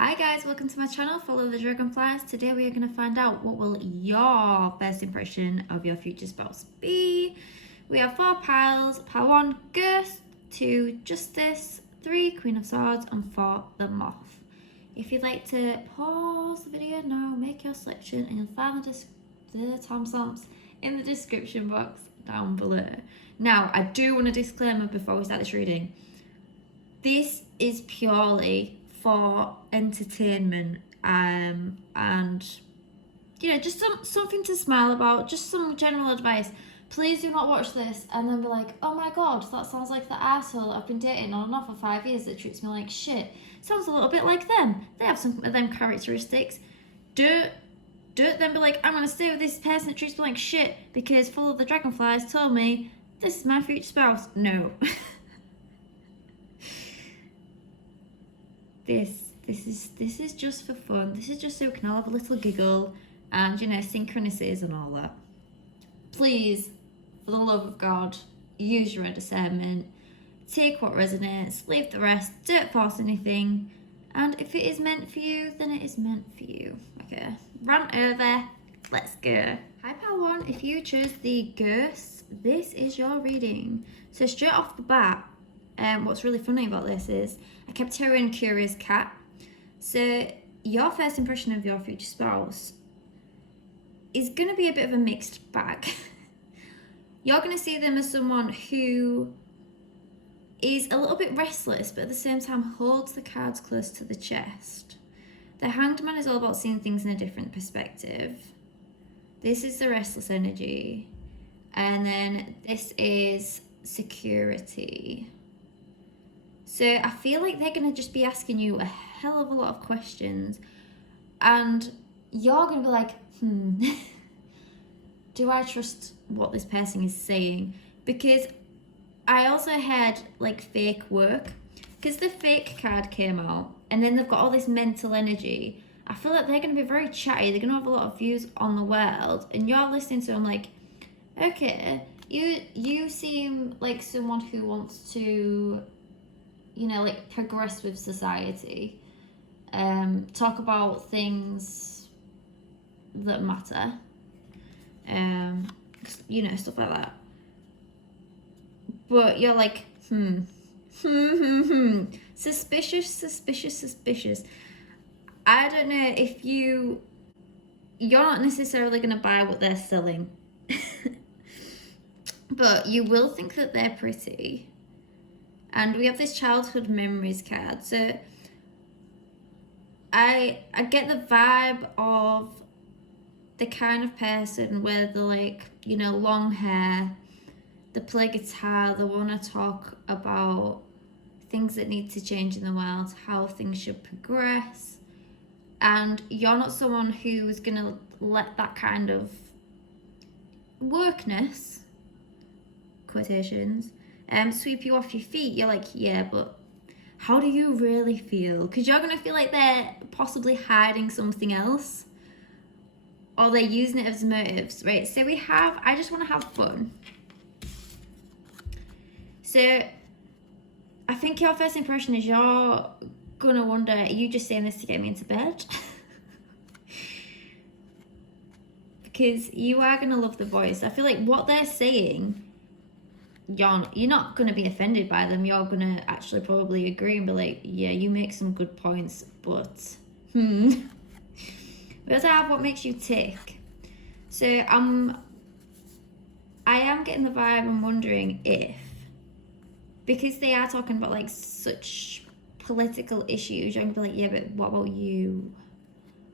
Hi guys, welcome to my channel, Follow the Dragonflies. Today we are going to find out what will your first impression of your future spouse be. We have 4 piles. Pile 1, Ghost, 2, Justice, 3, Queen of Swords, and 4, the Moth. If you'd like to pause the video now, make your selection, and you'll find the timestamps in the description box down below. Now, I do want a disclaimer before we start this reading. This is purely for entertainment and just something to smile about, just some general advice. Please do not watch this and then be like, oh my god, that sounds like the arsehole I've been dating on and off for 5 years that treats me like shit. Sounds a little bit like them. They have some of them characteristics. Don't then be like, I'm gonna stay with this person that treats me like shit because Follow the Dragonflies told me this is my future spouse. No. This is just for fun. This is just so we can all have a little giggle and synchronicities and all that. Please, for the love of God, use your own discernment. Take what resonates, leave the rest, don't force anything. And if it is meant for you, then it is meant for you. Okay, rant over, let's go. Hi pile 1, if you chose the Ghosts, this is your reading. So straight off the bat, what's really funny about this is I kept hearing Curious Cat. So your first impression of your future spouse is going to be a bit of a mixed bag. You're going to see them as someone who is a little bit restless, but at the same time holds the cards close to the chest. The Hanged Man is all about seeing things in a different perspective. This is the restless energy. And then this is security. So I feel like they're going to just be asking you a hell of a lot of questions. And you're going to be like, do I trust what this person is saying? Because I also had like fake work. Because the fake card came out and then they've got all this mental energy. I feel like they're going to be very chatty. They're going to have a lot of views on the world. And you're listening to them like, okay, you seem like someone who wants to progress with society, talk about things that matter, stuff like that. But you're like, suspicious. I don't know if you're not necessarily going to buy what they're selling, but you will think that they're pretty. And we have this childhood memories card. So I get the vibe of the kind of person where they're long hair, they play guitar, they want to talk about things that need to change in the world, how things should progress. And you're not someone who is going to let that kind of workness, quotations, sweep you off your feet. You're like, yeah, but how do you really feel? Because you're going to feel like they're possibly hiding something else, or they're using it as motives, right? So we have, I just want to have fun. So I think your first impression is you're going to wonder, are you just saying this to get me into bed? Because you are going to love the voice. I feel like what they're saying, you're not going to be offended by them. You're going to actually probably agree and be like, yeah, you make some good points, but we also have what makes you tick. So I am getting the vibe. I'm wondering if, because they are talking about like such political issues, you're going to be like, yeah, but what about you?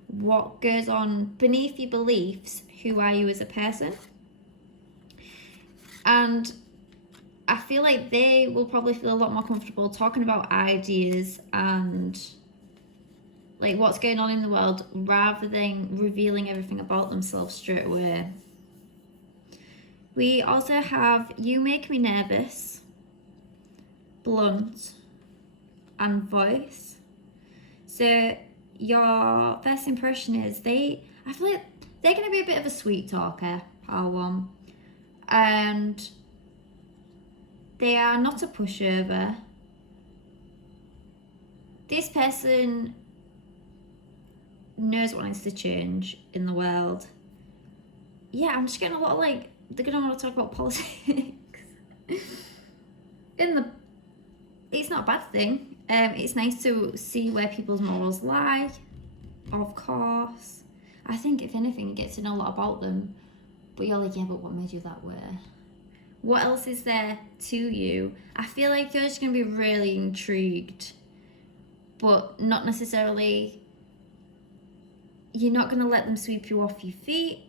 What goes on beneath your beliefs? Who are you as a person? And I feel like they will probably feel a lot more comfortable talking about ideas and like what's going on in the world rather than revealing everything about themselves straight away. We also have You Make Me Nervous, Blunt, and Voice. So your first impression is I feel like they're going to be a bit of a sweet talker, pile 1. And they are not a pushover. This person knows what needs to change in the world. Yeah, I'm just getting a lot of like, they're gonna want to talk about politics. It's not a bad thing. It's nice to see where people's morals lie, of course. I think if anything, you get to know a lot about them. But you're like, yeah, but what made you that way? What else is there to you? I feel like you're just going to be really intrigued, but not necessarily, you're not going to let them sweep you off your feet.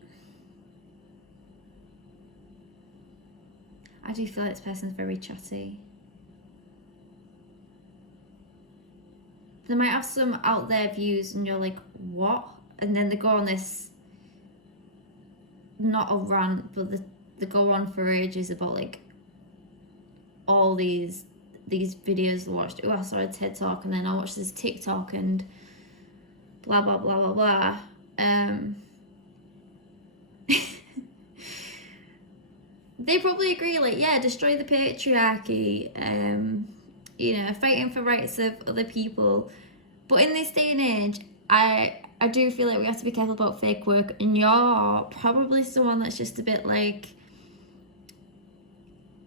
I do feel like this person's very chatty. They might have some out there views and you're like, what? And then they go on this, not a rant, but they go on for ages about like all these videos I watched. Oh, I saw a TED Talk and then I watched this TikTok and blah blah blah blah blah. They probably agree, like, yeah, destroy the patriarchy, fighting for rights of other people. But in this day and age, I do feel like we have to be careful about fake work, and you're probably someone that's just a bit like,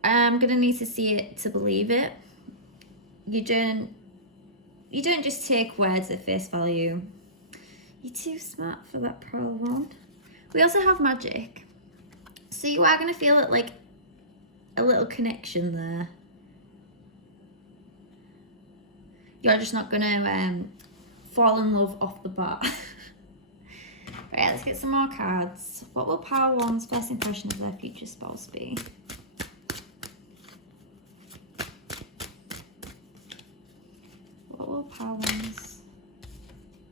I'm gonna need to see it to believe it. You don't just take words at face value. You're too smart for that problem. We also have magic. So you are going to feel it like a little connection there. You're just not going to fall in love off the bat. Right, let's get some more cards. What will Power One's first impression of their future spouse be? What will Power One's...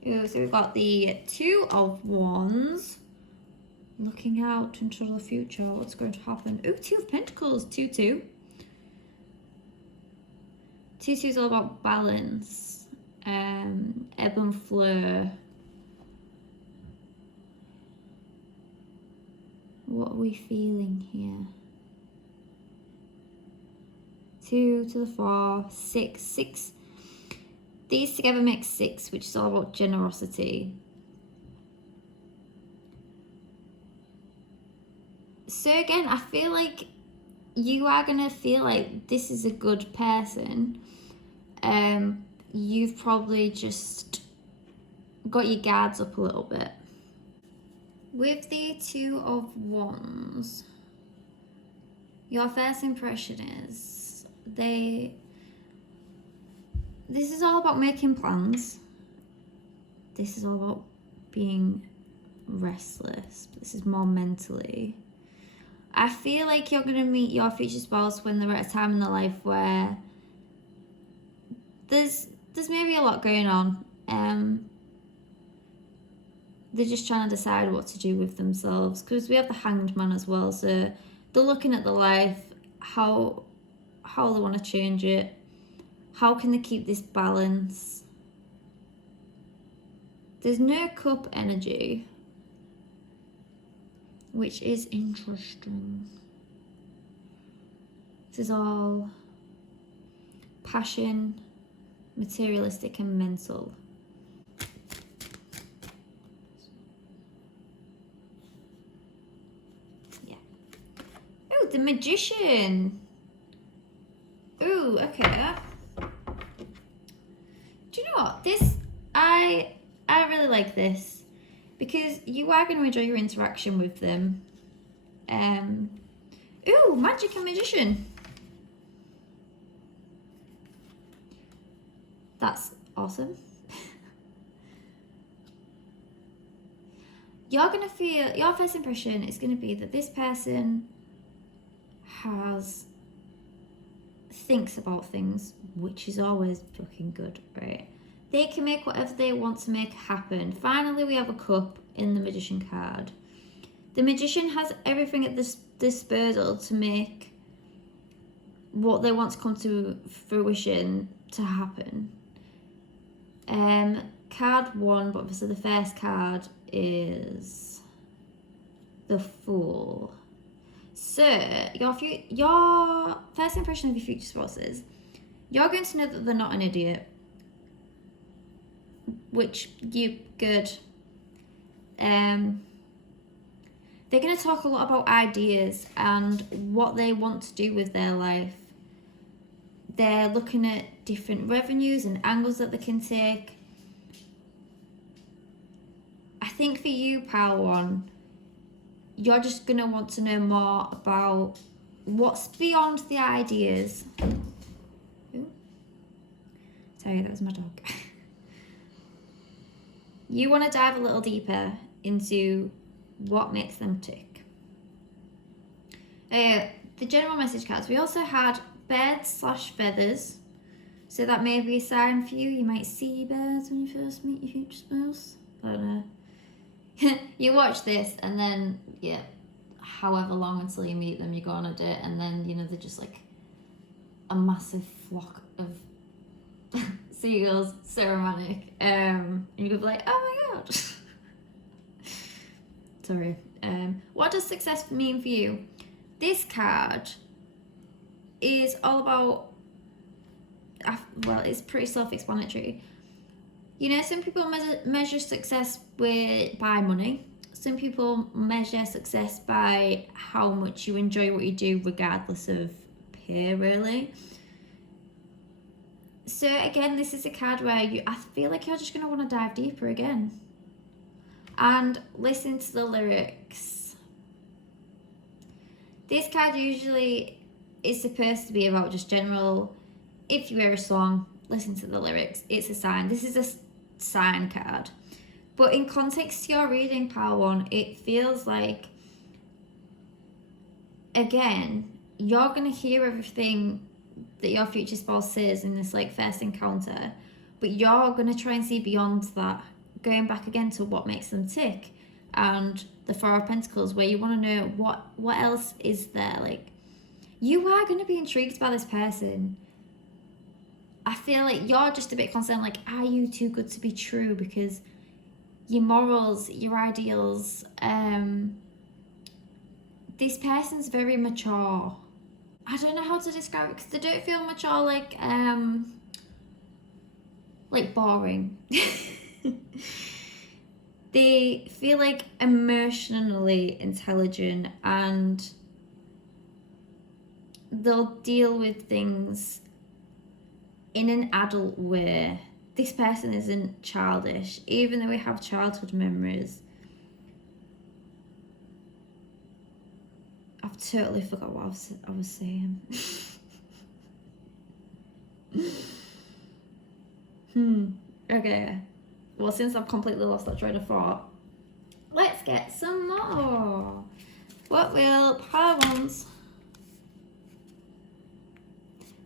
Ooh, so we've got the Two of Wands. Looking out into the future, what's going to happen? Ooh, Two of Pentacles, 2-2. 2-2 is all about balance, ebb and flow. What are we feeling here? 2 to the 4, 6, 6. These together make 6, which is all about generosity. So again, I feel like you are going to feel like this is a good person. You've probably just got your guards up a little bit. With the Two of Wands, your first impression is this is all about making plans. This is all about being restless. This is more mentally. I feel like you're going to meet your future spouse when they're at a time in their life where there's maybe a lot going on. They're just trying to decide what to do with themselves, because we have the Hanged Man as well. So they're looking at the life, how they want to change it, how can they keep this balance. There's no Cup energy, which is interesting. This is all passion, materialistic and mental. Yeah. Oh, the Magician. Ooh, okay. Do you know what? I really like this, because you are going to enjoy your interaction with them. Ooh, Magic and Magician. That's awesome. You're going to feel, your first impression is going to be that this person thinks about things, which is always fucking good, right? They can make whatever they want to make happen. Finally, we have a Cup in the Magician card. The Magician has everything at this disposal to make what they want to come to fruition to happen. Card 1, but obviously the first card is the Fool. So your first impression of your future spouse is you're going to know that they're not an idiot, which you good. They're going to talk a lot about ideas and what they want to do with their life. They're looking at different revenues and angles that they can take. I think for you, Pile 1, you're just going to want to know more about what's beyond the ideas. Ooh. Sorry, that was my dog. You want to dive a little deeper into what makes them tick. The general message cards. We also had birds/feathers. So that may be a sign for you. You might see birds when you first meet your future spouse. I don't know. You watch this and then, yeah, however long until you meet them, you go on a date, and then, you know, they're just like a massive flock of seagulls, so romantic. And you could be like, oh my god. Sorry. What does success mean for you? This card is all about, well, it's pretty self-explanatory. You know, some people measure success by money. Some people measure success by how much you enjoy what you do, regardless of pay, really. So again, this is a card where I feel like you're just going to want to dive deeper again and listen to the lyrics. This card usually is supposed to be about just general, if you hear a song, listen to the lyrics. It's a sign. This is a sign card. But in context to your reading, Pile 1, it feels like, again, you're going to hear everything that your future spouse says in this like first encounter, but you're going to try and see beyond that, going back again to what makes them tick, and the Four of Pentacles, where you want to know what else is there. Like, you are going to be intrigued by this person. I feel like you're just a bit concerned, like, are you too good to be true? Because your morals, your ideals, this person's very mature. I don't know how to describe it, because they don't feel mature like boring. They feel like emotionally intelligent, and they'll deal with things in an adult way. This person isn't childish, even though we have childhood memories. I've totally forgot what I was saying. Okay. Well, since I've completely lost that train of thought, let's get some more. What will Pile 1's?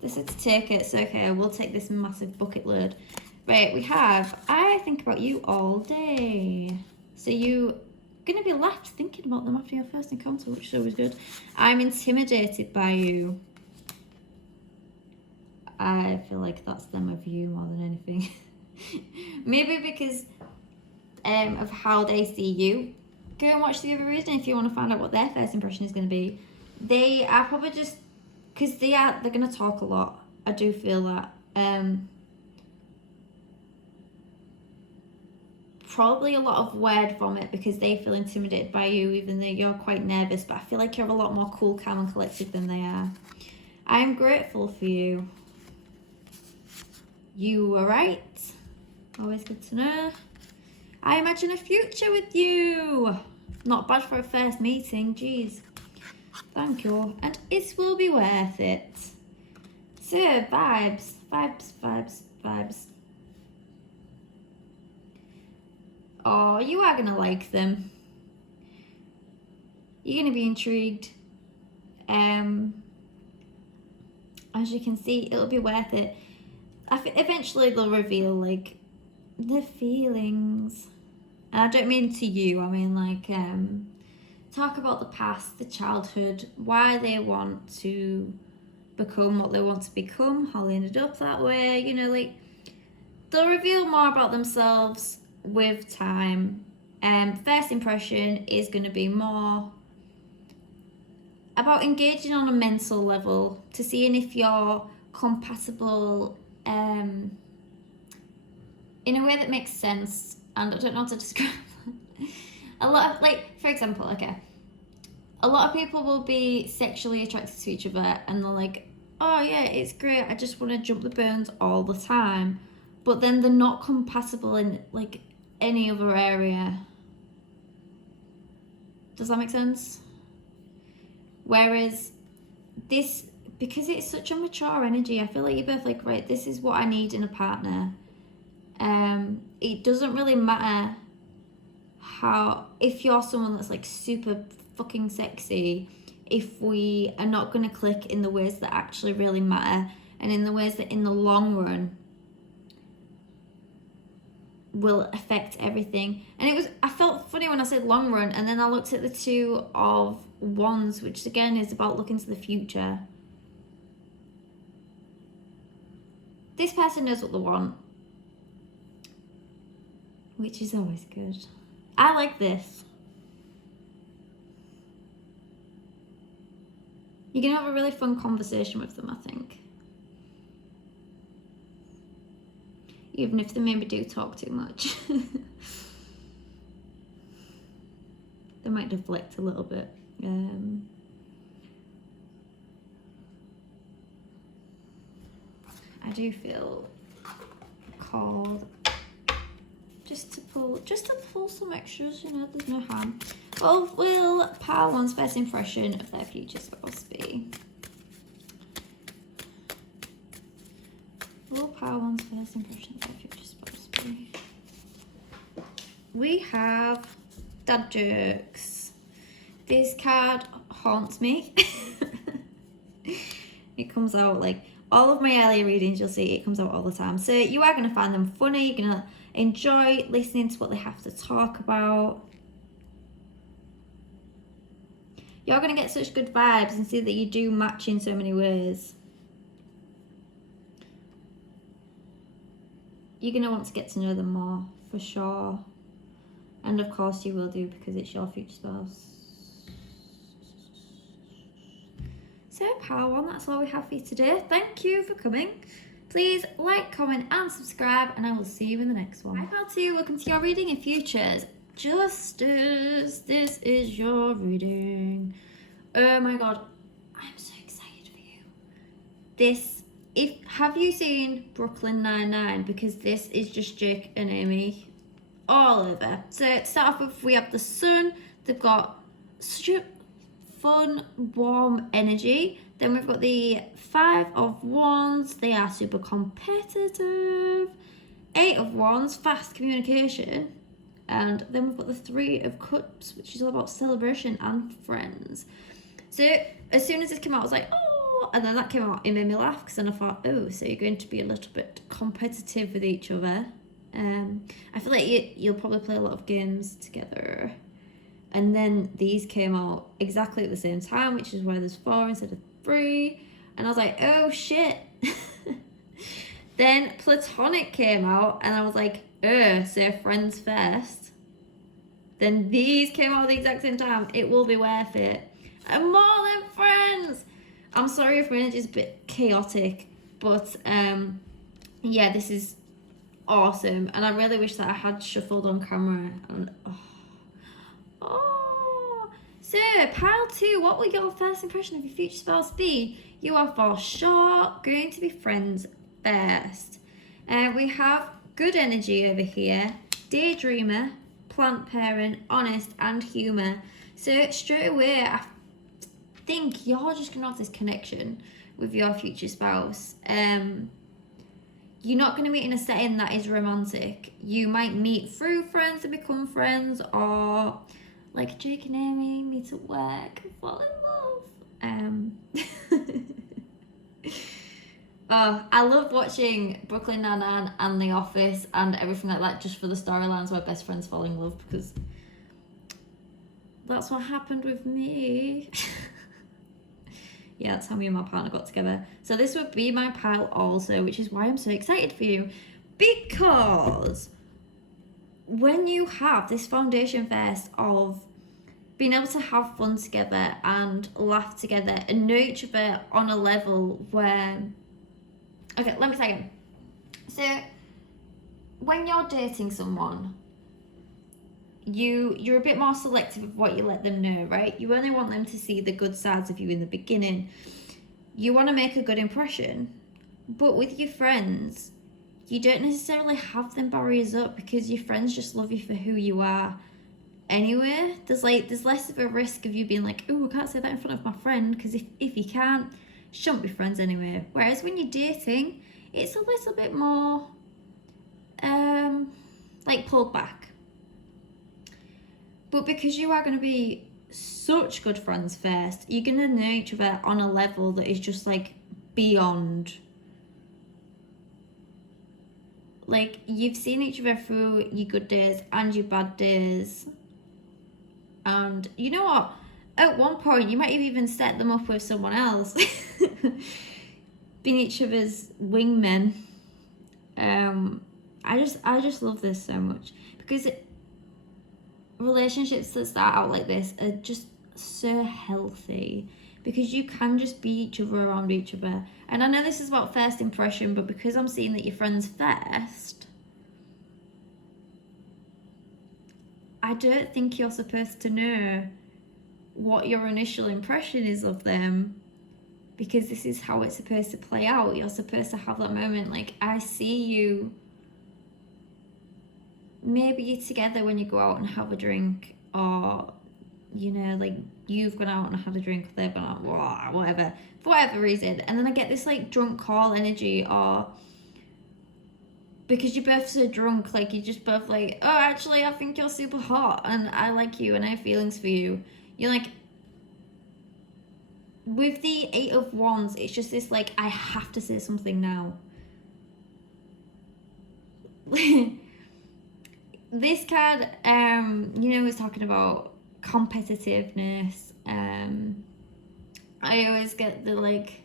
This is to take it, so okay, I will take this massive bucket load. Right, we have, I think about you all day. So you're going to be left thinking about them after your first encounter, which is always good. I'm intimidated by you. I feel like that's them of you more than anything. Maybe because of how they see you. Go and watch the other reading if you want to find out what their first impression is going to be. They are probably just, because they're going to talk a lot. I do feel that. Probably a lot of word vomit because they feel intimidated by you, even though you're quite nervous. But I feel like you're a lot more cool, calm and collected than they are. I'm grateful for you. You were right. Always good to know. I imagine a future with you. Not bad for a first meeting, jeez. Thank you. And it will be worth it. So, vibes. Oh, you are going to like them. You're going to be intrigued. As you can see, it'll be worth it. Eventually they'll reveal, like, the feelings. And I don't mean to you, I mean, like, talk about the past, the childhood, why they want to become what they want to become, how they ended up that way, you know, like, they'll reveal more about themselves with time. First impression is going to be more about engaging on a mental level, to seeing if you're compatible in a way that makes sense. And I don't know how to describe that. A lot of, like, for example, okay, a lot of people will be sexually attracted to each other and they're like, oh yeah, it's great, I just want to jump the burns all the time, but then they're not compatible in like any other area. Does that make sense? Whereas this, because it's such a mature energy, I feel like you're both like, right, this is what I need in a partner. It doesn't really matter how, if you're someone that's like super fucking sexy, if we are not going to click in the ways that actually really matter, and in the ways that in the long run will affect everything. And I felt funny when I said long run, and then I looked at the Two of Wands, which again is about looking to the future. This person knows what they want, which is always good. I like this. You're going to have a really fun conversation with them, I think. Even if they maybe do talk too much. They might deflect a little bit. I do feel called just to pull some extras, you know, there's no harm. What will Pile One's first impression of their future spouse be? What will Pile One's first impression of their future spouse be? We have dad jokes. This card haunts me. It comes out like all of my earlier readings, you'll see it comes out all the time. So you are going to find them funny. You're going to enjoy listening to what they have to talk about. You're going to get such good vibes and see that you do match in so many ways. You're going to want to get to know them more, for sure. And of course you will do, because it's your future spouse. So Power One, that's all we have for you today. Thank you for coming. Please like, comment and subscribe, and I will see you in the next one. Hi Pile 2, welcome to your reading in futures. Justice, this is your reading. Oh my god, I'm so excited for you. Have you seen Brooklyn Nine-Nine? Because this is just Jake and Amy all over. So to start off with, we have the sun. They've got such a fun, warm energy. Then we've got the Five of Wands. They are super competitive. Eight of Wands, fast communication. And then we've got the Three of Cups, which is all about celebration and friends. So as soon as this came out, I was like, oh, and then that came out, it made me laugh, because then I thought, oh, so you're going to be a little bit competitive with each other. I feel like you'll probably play a lot of games together. And then these came out exactly at the same time, which is why there's 4 instead of 3. And I was like, oh shit. Then Platonic came out, and I was like, so friends first. Then these came out at the exact same time. It will be worth it. And more than friends. I'm sorry if my energy is a bit chaotic, but yeah, this is awesome. And I really wish that I had shuffled on camera. And so Pile 2, what will your first impression of your future spouse be? You are for sure going to be friends first. We have good energy over here, daydreamer, plant parent, honest and humour. So straight away I think you're just gonna have this connection with your future spouse. You're not going to meet in a setting that is romantic. You might meet through friends and become friends, or like Jake and Amy, meet at work and fall in love. Oh, I love watching Brooklyn Nine-Nine and The Office and everything like that, just for the storylines where best friends fall in love, because that's what happened with me. Yeah, that's how me and my partner got together. So this would be my pile also, which is why I'm so excited for you. Because when you have this foundation first of being able to have fun together and laugh together and know each other on a level where... Okay, let me say again. So when you're dating someone, you're a bit more selective of what you let them know, right? You only want them to see the good sides of you in the beginning. You want to make a good impression. But with your friends, you don't necessarily have them barriers up, because your friends just love you for who you are anyway. There's less of a risk of you being like, oh, I can't say that in front of my friend, because if you can't, shouldn't be friends anyway. Whereas when you're dating, it's a little bit more like pulled back. But because you are going to be such good friends first, you're going to know each other on a level that is just like beyond. Like, you've seen each other through your good days and your bad days. And you know what? At one point, you might have even set them up with someone else. Being each other's wingmen. I just love this so much. Because relationships that start out like this are just so healthy, because you can just be each other around each other. And I know this is about first impression, but because I'm seeing that you're friends first, I don't think you're supposed to know what your initial impression is of them, because this is how it's supposed to play out. You're supposed to have that moment like, I see you. Maybe you're together when you go out and have a drink, or you know, like you've gone out and had a drink, they've gone out, whatever, for whatever reason, and then I get this like drunk call energy, or because you're both so drunk, like you're just both like, oh, actually I think you're super hot and I like you and I have feelings for you. You're like, with the 8 of Wands, it's just this like, I have to say something now. This card, is talking about competitiveness. I always get the like,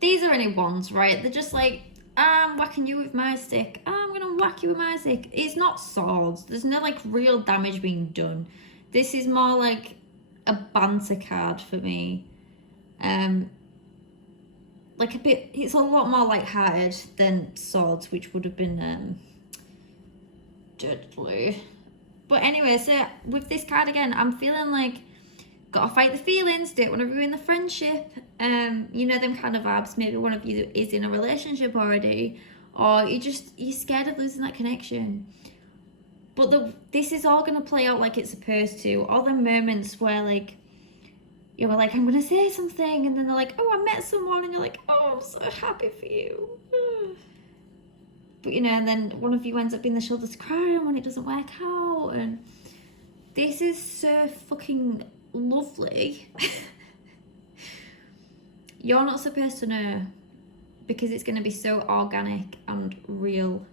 these are only wands, right? They're just like, I'm whacking you with my stick. I'm gonna whack you with my stick. It's not swords. There's no like real damage being done. This is more like a banter card for me. Like a bit, it's a lot more lighthearted than swords, which would have been deadly. But anyway, so with this card again, I'm feeling like, gotta fight the feelings, don't want to ruin the friendship. You know, them kind of vibes. Maybe one of you is in a relationship already, or you're scared of losing that connection. But this is all gonna play out like it's supposed to. All the moments where like you were like, I'm gonna say something, and then they're like, oh, I met someone, and you're like, oh, I'm so happy for you. But you know, and then one of you ends up being the shoulder to cry on when it doesn't work out, and this is so fucking lovely. You're not supposed to know, because it's going to be so organic and real,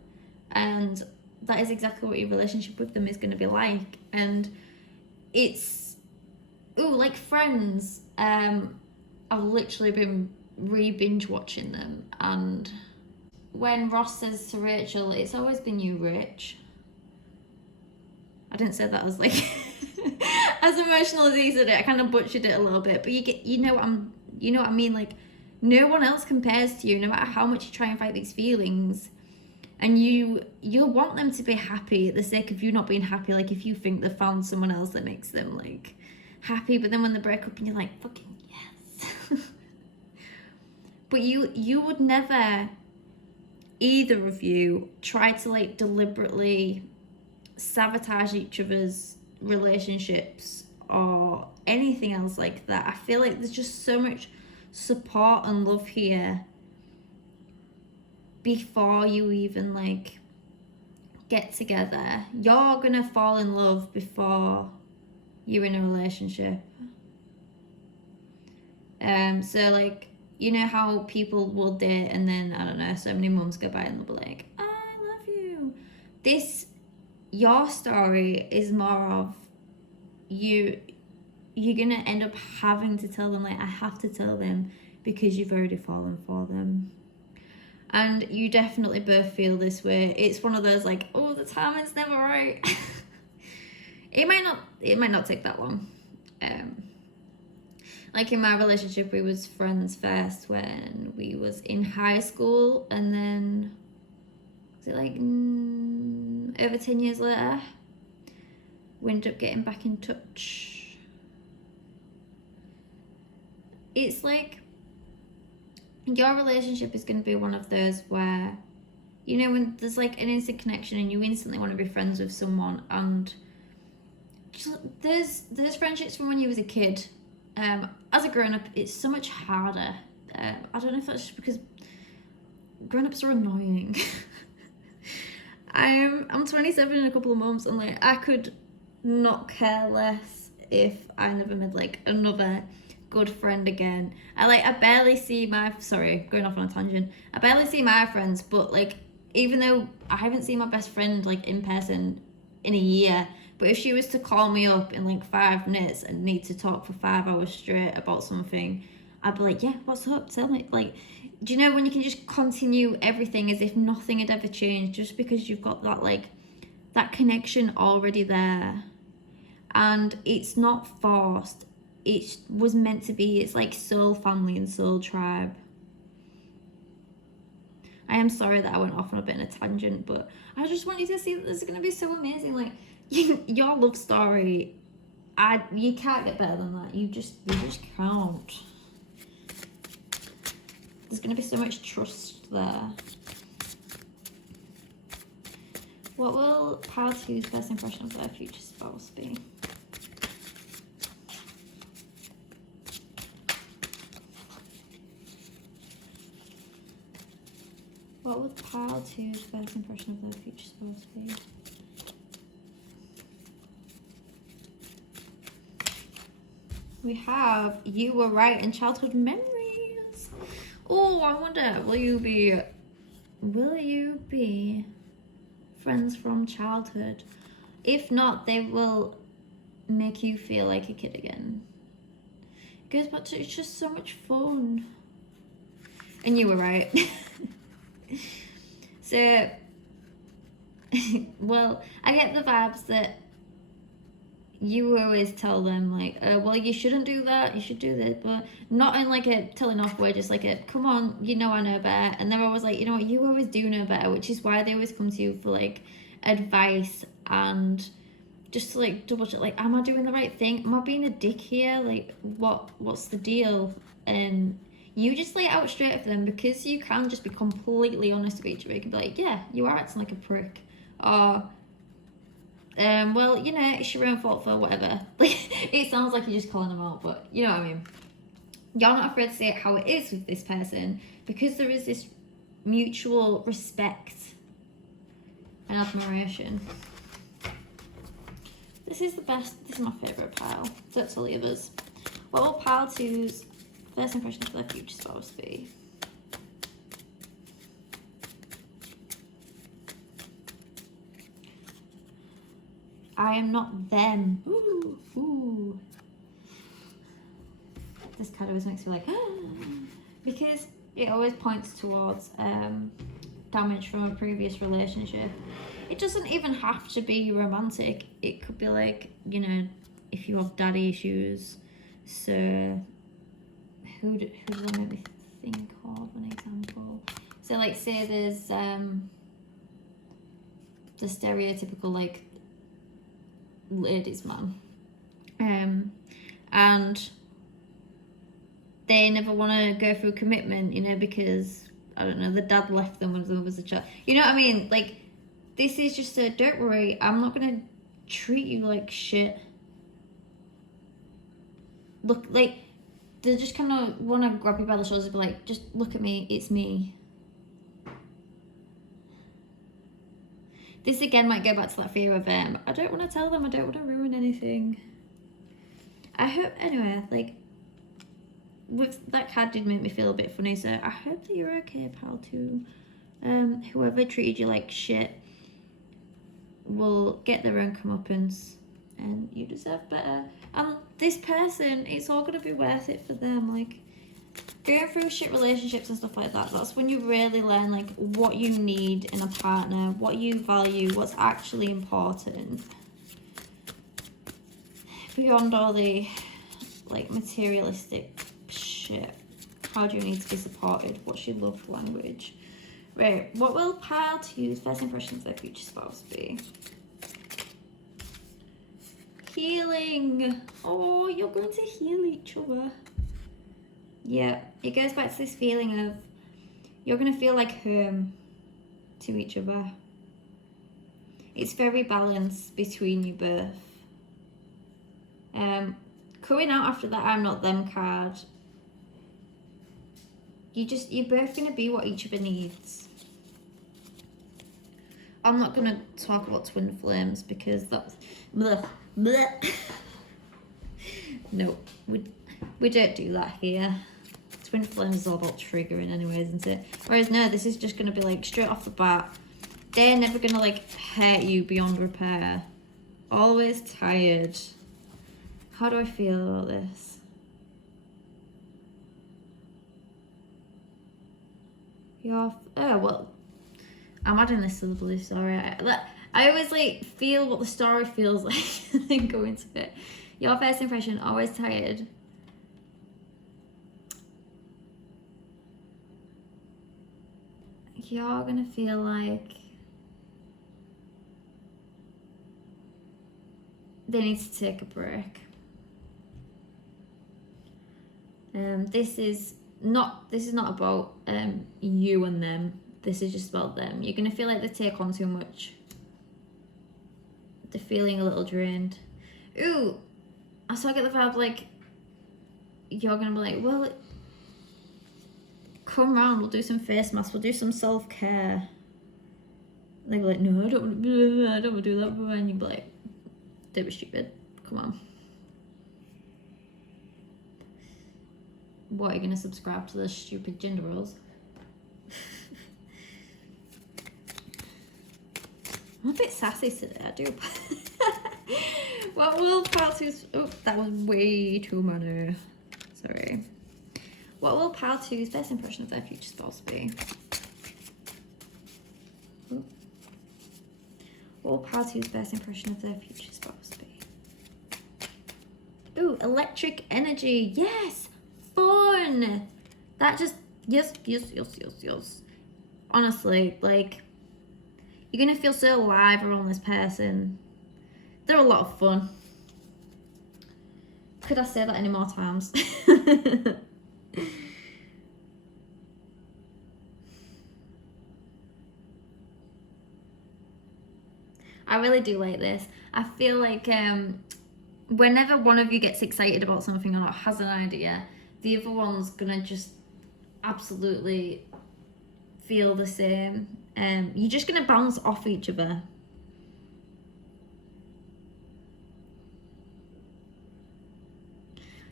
and that is exactly what your relationship with them is going to be like. And it's like Friends. I've literally been binge watching them, and when Ross says to Rachel, it's always been you, Rich. I didn't say that as like as emotional as he said it. I kind of butchered it a little bit, but you know what I mean. Like, no one else compares to you, no matter how much you try and fight these feelings. And you'll want them to be happy at the sake of you not being happy. Like, if you think they've found someone else that makes them like happy, but then when they break up and you're like, fucking yes. But you would never, either of you, try to like deliberately sabotage each other's relationships or anything else like that. I feel like there's just so much support and love here before you even like get together. You're gonna fall in love before you're in a relationship. So like, you know how people will date and then, I don't know, so many months go by and they'll be like, I love you. Your story is more of you're gonna end up having to tell them, like, I have to tell them, because you've already fallen for them. And you definitely both feel this way. It's one of those like, oh, the timing's never right. It might not take that long. Like in my relationship, we was friends first when we was in high school, and then was it like over 10 years later we end up getting back in touch. It's like your relationship is going to be one of those where, you know, when there's like an instant connection and you instantly want to be friends with someone, and there's friendships from when you was a kid. As a grown-up, it's so much harder. I don't know if that's just because grown-ups are annoying. I'm 27 in a couple of months, and like I could not care less if I never made like another good friend again. I barely see my, sorry, going off on a tangent. I barely see my friends, but like even though I haven't seen my best friend like in person in a year, but if she was to call me up in like 5 minutes and need to talk for 5 hours straight about something, I'd be like, yeah, what's up? Tell me. Like, do you know when you can just continue everything as if nothing had ever changed, just because you've got that like that connection already there, and it's not forced. It was meant to be. It's like soul family and soul tribe. I am sorry that I went off on a bit of a tangent, but I just want you to see that this is going to be so amazing. Like, your love story, you can't get better than that. You just can't. There's going to be so much trust there. What will pile two's first impression of their future spouse be? What would pile two's first impression of their future spouse be? We have you were right in childhood memories. Oh, I wonder, will you be friends from childhood? If not, they will make you feel like a kid again. It goes back to, it's just so much fun. And you were right. So, well, I get the vibes that you always tell them like, well, you shouldn't do that, you should do this, but not in like a telling off way, just like a, come on, you know I know better. And they're always like, you know what, you always do know better, which is why they always come to you for like advice and just to like double check, like, am I doing the right thing? Am I being a dick here? Like, what's the deal? And you just lay it out straight for them, because you can just be completely honest with each other. You can be like, yeah, you are acting like a prick, or well, you know, it's your own fault for whatever. Like, it sounds like you're just calling them out, but you know what I mean. You're not afraid to say it how it is with this person, because there is this mutual respect and admiration. This is the best. This is my favourite pile. So it's all the others. What will pile two's first impression of their future spouse be? I am not them. Ooh, ooh. This card always makes me like, because it always points towards damage from a previous relationship. It doesn't even have to be romantic. It could be like, you know, if you have daddy issues. So, who does that make me think of an example? So, like, say there's the stereotypical like ladies man, and they never want to go through a commitment, you know, because I don't know, the dad left them when there was a child. You know what I mean? Like, this is just a, don't worry, I'm not gonna treat you like shit. Look, like, they just kind of want to grab you by the shoulders and be like, just look at me, it's me. This again might go back to that fear of I don't want to tell them, I don't want to ruin anything. I hope, anyway, like, with that card did make me feel a bit funny, so I hope that you're okay, pal, too. Whoever treated you like shit will get their own comeuppance, and you deserve better. And this person, it's all gonna be worth it for them. Like, going through shit relationships and stuff like that, that's when you really learn like what you need in a partner, what you value, what's actually important, beyond all the like materialistic shit. How do you need to be supported? What's your love language? Right, what will pile two's first impressions of their future spouse be? healing. Oh, you're going to heal each other. Yeah, it goes back to this feeling of you're going to feel like home to each other. It's very balanced between you both. Coming out after that I'm not them card, you're both going to be what each other needs. I'm not going to talk about twin flames because that's bleh, bleh. No, we don't do that here. Twin flames is all about triggering anyway, isn't it? Whereas no, this is just going to be like straight off the bat. They're never going to like hurt you beyond repair. Always tired. How do I feel about this? Oh well, I'm adding this to the blue story. I always like feel what the story feels like and then go into it. Your first impression, always tired. You're gonna feel like they need to take a break. This is not about you and them. This is just about them. You're gonna feel like they take on too much. They're feeling a little drained. Ooh, I still get the vibe like you're gonna be like, well, come round, we'll do some face masks, we'll do some self-care. They be like, no, I don't want to do that. And you'd be like, they were stupid. Come on. What, are you going to subscribe to those stupid gender roles? I'm a bit sassy today, I do. What will pile two's... Oh, that was way too many. Sorry. What will pile two's first impression of their future spouse be? Ooh. What will pile two's first impression of their future spouse be? Ooh, electric energy. Yes! Fun! That just... Yes. Honestly, like... You're going to feel so alive around this person. They're a lot of fun. Could I say that any more times? I really do like this. I feel like whenever one of you gets excited about something or has an idea, the other one's gonna just absolutely feel the same. You're just gonna bounce off each other.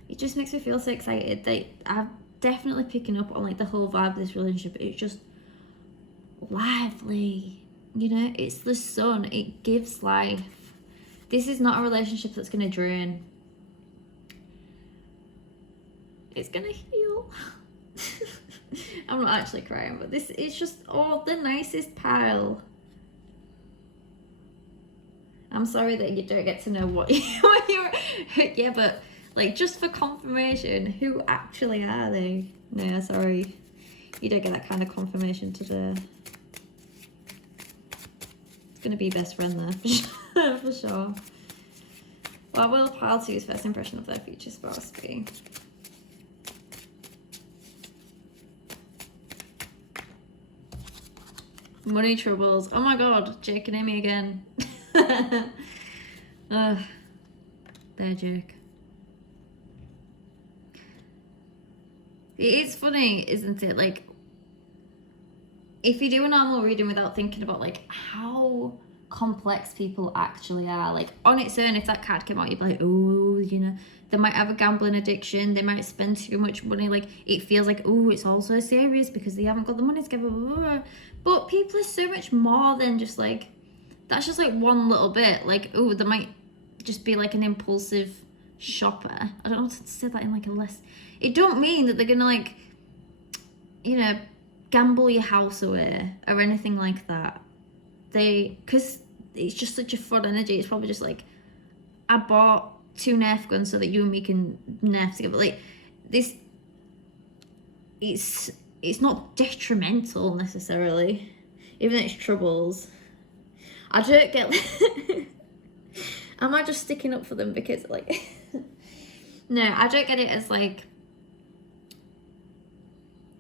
It just makes me feel so excited. I'm definitely picking up on like the whole vibe of this relationship. It's just lively, you know. It's the sun. It gives life. This is not a relationship that's gonna drain. It's gonna heal. I'm not actually crying, but this is just the nicest pile. I'm sorry that you don't get to know what you're yeah, but like just for confirmation, who actually are they? No, sorry, you don't get that kind of confirmation today. It's gonna be best friend there for sure. What will pile two's first impression of their future spouse be? Money troubles. Oh my god, Jake and Amy again. Ugh, they're Jake. It is funny, isn't it? Like, if you do a normal reading without thinking about like how complex people actually are, like on its own, if that card came out, you'd be like, oh, you know, they might have a gambling addiction, they might spend too much money, like it feels like, oh, it's all so serious because they haven't got the money together, blah, blah, blah. But people are so much more than just like, that's just like one little bit, like, oh, they might just be like an impulsive shopper. I don't know how to say that in like a less, it don't mean that they're gonna like, you know, gamble your house away or anything like that. Because it's just such a fun energy. It's probably just like, I bought 2 Nerf guns so that you and me can Nerf together. Like this, it's not detrimental necessarily, even though it's troubles. I don't get Am I just sticking up for them because, like... No, I don't get it as, like...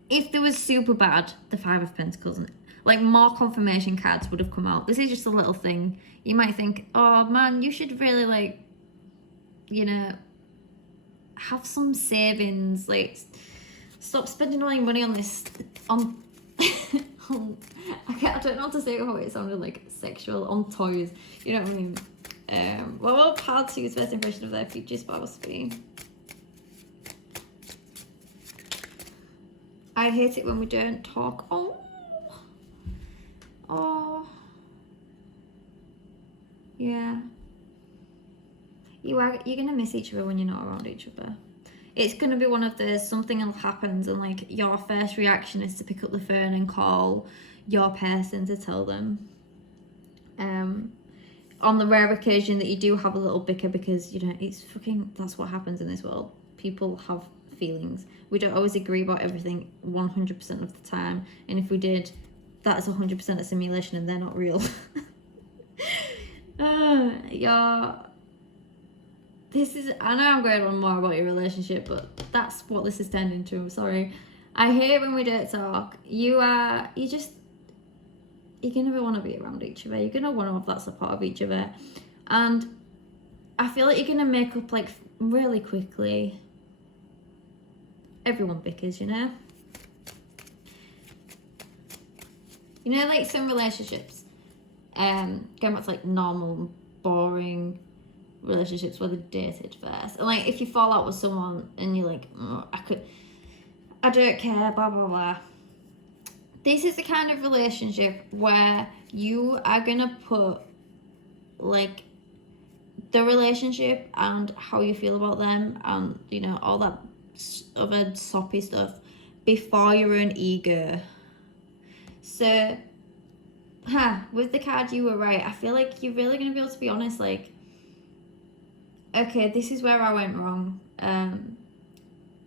If there was super bad, the Five of Pentacles, like, more confirmation cards would have come out. This is just a little thing. You might think, oh, man, you should really, like, you know, have some savings. Like, stop spending all your money on this, on I don't know how to say it without it sounded like sexual, on toys. You know what I mean? Well, part 2's first impression of their future spouse be. I hate it when we don't talk. Oh. Yeah. You're gonna miss each other when you're not around each other. It's gonna be one of those, something happens and like your first reaction is to pick up the phone and call your person to tell them. On the rare occasion that you do have a little bicker, because you know it's fucking, that's what happens in this world. People have feelings. We don't always agree about everything 100% of the time, and if we did, that is 100% a simulation and they're not real. This is, I know I'm going on more about your relationship, but that's what this is turned into. I'm sorry. I hate when we don't talk. You're gonna want to be around each other. You're gonna want to have that support of each other, and I feel like you're gonna make up like really quickly. Everyone bickers, you know. You know, like some relationships, going back to like normal, boring relationships where they dated first, and like if you fall out with someone and you're like, oh, I don't care, blah blah blah. This is the kind of relationship where you are gonna put like the relationship and how you feel about them and, you know, all that other soppy stuff before your own ego. So with the card, you were right. I feel like you're really gonna be able to be honest, like, okay, this is where I went wrong.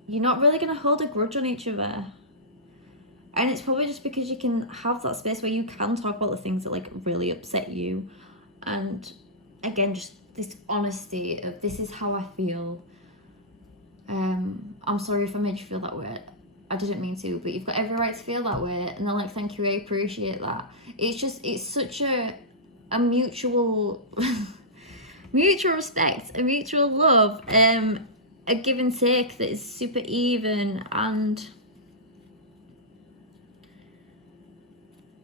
You're not really gonna hold a grudge on each other. And it's probably just because you can have that space where you can talk about the things that like really upset you. And again, just this honesty of, this is how I feel. I'm sorry if I made you feel that way. I didn't mean to, but you've got every right to feel that way. And they're like, thank you, I appreciate that. It's such a mutual, mutual respect, a mutual love, a give and take that is super even, and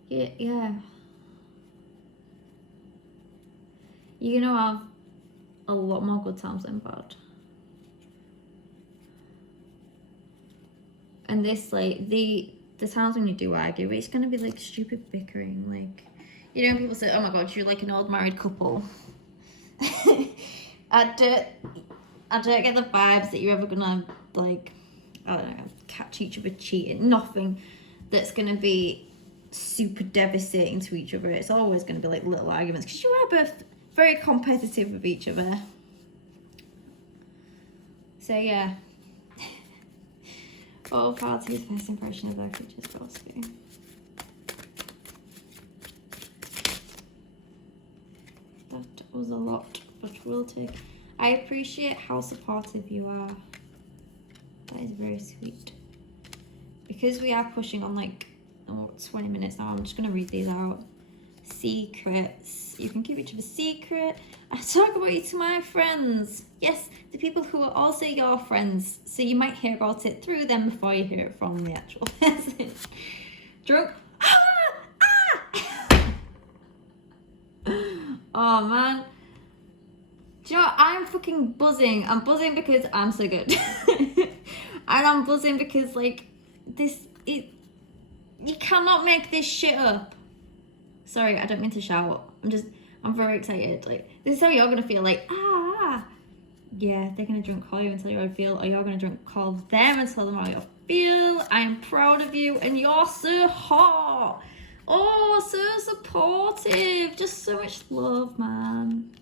yeah. You're gonna have a lot more good times than bad. And this, like, the times when you do argue, it's gonna be like stupid bickering, like, you know, people say, oh my god, you're like an old married couple. I don't get the vibes that you're ever gonna, like, I don't know, catch each other cheating. Nothing that's gonna be super devastating to each other. It's always gonna be like little arguments, because you are both very competitive with each other. So yeah. All parties' first impression of their future's philosophy. That was a lot, but we'll take. I appreciate how supportive you are. That is very sweet. Because we are pushing on like 20 minutes now, I'm just going to read these out. Secrets. You can keep each other secret. I talk about you to my friends. Yes, the people who are also your friends. So you might hear about it through them before you hear it from the actual person. Drunk. Oh man. Do you know what? I'm fucking buzzing. I'm buzzing because I'm so good. And I'm buzzing because, like, you cannot make this shit up. Sorry, I don't mean to shout. I'm very excited. Like, this is how you're gonna feel, like, yeah, they're gonna drunk call you and tell you how I feel, or you're gonna drunk call them and tell them how you feel. I am proud of you, and you're so hot. Oh, so supportive. Just so much love, man.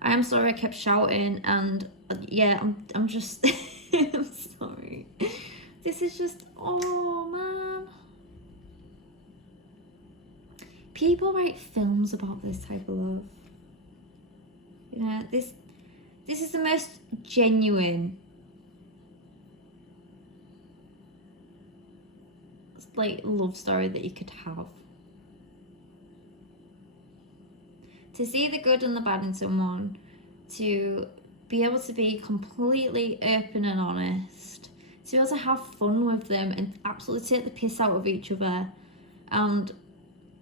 I am sorry I kept shouting, and yeah, I'm just I'm sorry. This is just, oh man. People write films about this type of love. You know, this is the most genuine, like, love story that you could have. To see the good and the bad in someone, to be able to be completely open and honest, to be able to have fun with them and absolutely take the piss out of each other and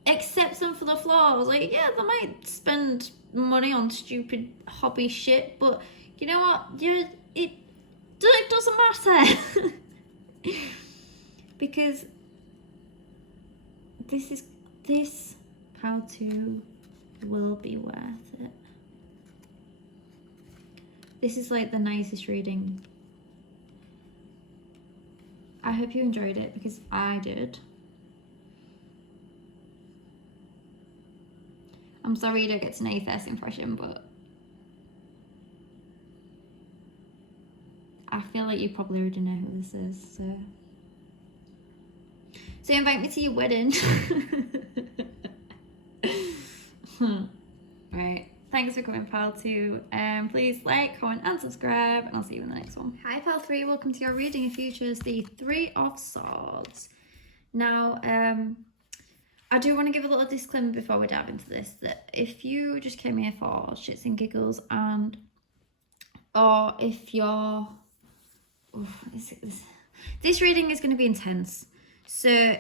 accept them for the flaws. Like, yeah, they might spend money on stupid hobby shit, but you know what? It doesn't matter. Because this how to will be worth it. This is like the nicest reading. I hope you enjoyed it, because I did. I'm sorry you don't get to know your first impression, but I feel like you probably already know who this is, so invite me to your wedding. Right, thanks for coming, pal 2. Please like, comment and subscribe, and I'll see you in the next one. Hi, pal 3, welcome to your reading. If you chose the 3 of Swords. Now, I do want to give a little disclaimer before we dive into this, that if you just came here for shits and giggles, or if you're, this reading is going to be intense, so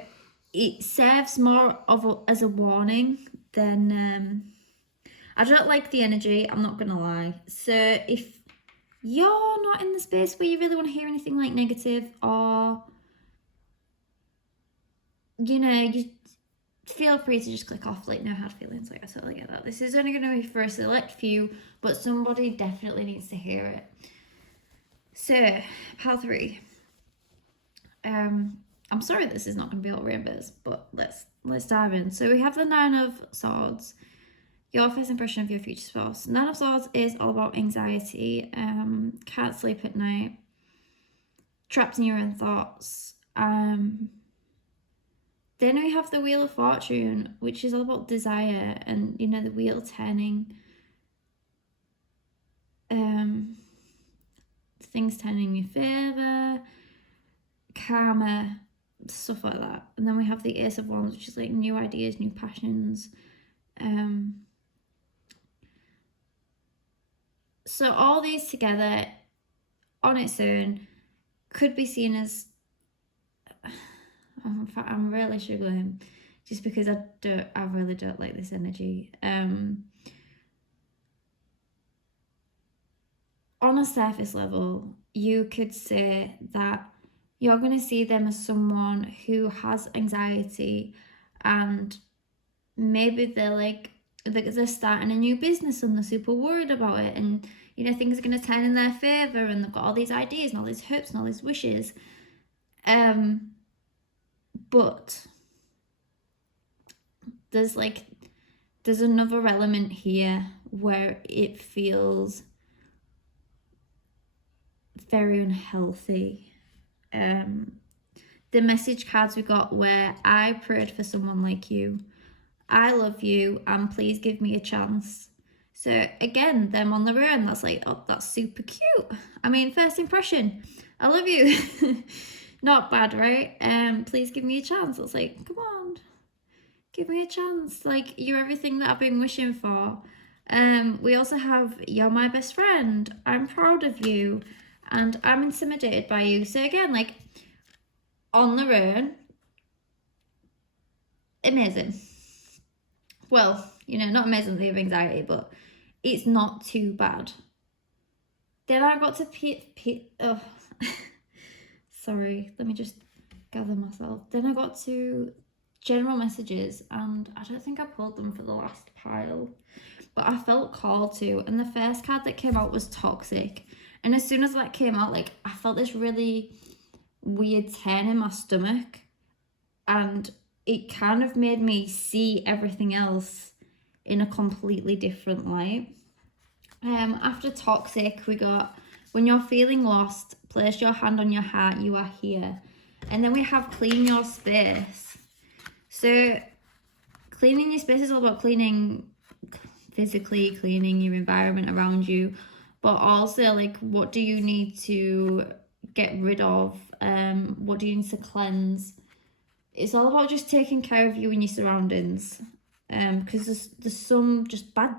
it serves more as a warning than, I don't like the energy, I'm not going to lie. So if you're not in the space where you really want to hear anything like negative, or, you know, you feel free to just click off, like, no hard feelings. Like, I totally get that. This is only going to be for a select few, but somebody definitely needs to hear it. So, pal 3. I'm sorry this is not going to be all rainbows, but let's dive in. So we have the 9 of Swords. Your first impression of your future spouse. 9 of Swords is all about anxiety, can't sleep at night, trapped in your own thoughts. Then we have the Wheel of Fortune, which is all about desire and, you know, the wheel turning, things turning in your favour, karma, stuff like that. And then we have the Ace of Wands, which is like new ideas, new passions. So all these together on its own could be seen as, in fact, I'm really struggling just because I really don't like this energy. On a surface level, you could say that you're going to see them as someone who has anxiety, and maybe they're starting a new business and they're super worried about it, and, you know, things are going to turn in their favour, and they've got all these ideas and all these hopes and all these wishes. But there's another element here where it feels very unhealthy. The message cards we got were, I prayed for someone like you, I love you, and please give me a chance. So again, them on their own, that's like, oh, that's super cute. I mean, first impression, I love you. Not bad, right? Please give me a chance. It's like, come on, give me a chance. Like, you're everything that I've been wishing for. We also have, you're my best friend, I'm proud of you, and I'm intimidated by you. So again, like, on their own, amazing. Well, you know, not amazing that they have anxiety, but it's not too bad. Then I got to sorry, let me just gather myself. Then I got to general messages, and I don't think I pulled them for the last pile, but I felt called to. And the first card that came out was toxic. And as soon as that came out, like, I felt this really weird turn in my stomach, and it kind of made me see everything else in a completely different light. After toxic, we got, when you're feeling lost, place your hand on your heart, you are here. And then we have clean your space. So cleaning your space is all about cleaning physically cleaning your environment around you, but also like what do you need to get rid of, what do you need to cleanse. It's all about just taking care of you and your surroundings, because there's some just bad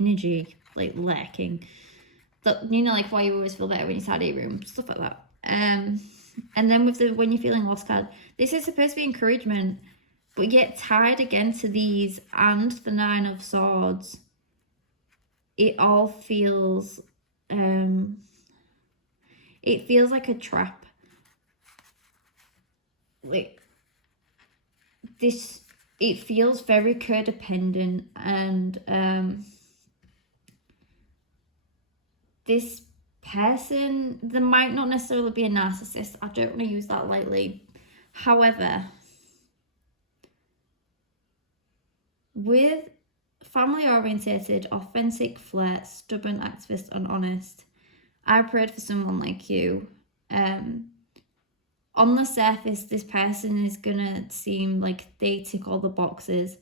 energy like lurking that, you know, like why you always feel better when you're tidy your room, stuff like that. And then with the when you're feeling lost card, this is supposed to be encouragement, but yet tied again to these and the Nine of Swords, it all feels it feels like a trap. Like this, it feels very codependent, and this person, there might not necessarily be a narcissist. I don't want to use that lightly. However, with family orientated, authentic flirt, stubborn, activist, and honest, I prayed for someone like you. On the surface, this person is gonna seem like they tick all the boxes,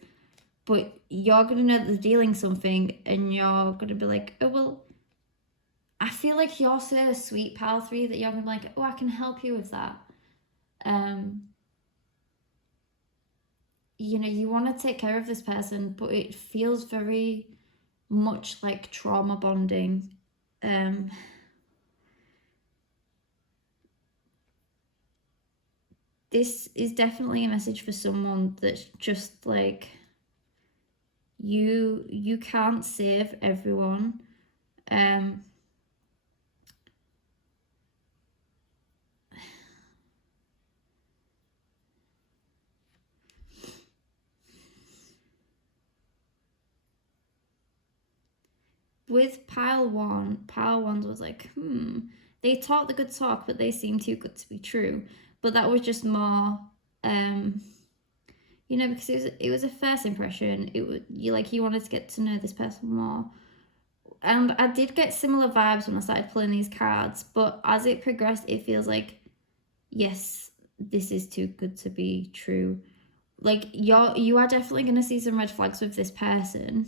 but you're gonna know that they're dealing something, and you're gonna be like, oh well, I feel like you're so sweet, pal 3, that you're gonna be like, oh, I can help you with that. You know, you want to take care of this person, but it feels very much like trauma bonding. This is definitely a message for someone that's just like, you can't save everyone. With pile ones was like, they talk the good talk, but they seem too good to be true. But that was just more, you know, because it was a first impression. It was you wanted to get to know this person more. And I did get similar vibes when I started pulling these cards, but as it progressed, it feels like, yes, this is too good to be true. Like you are definitely gonna see some red flags with this person.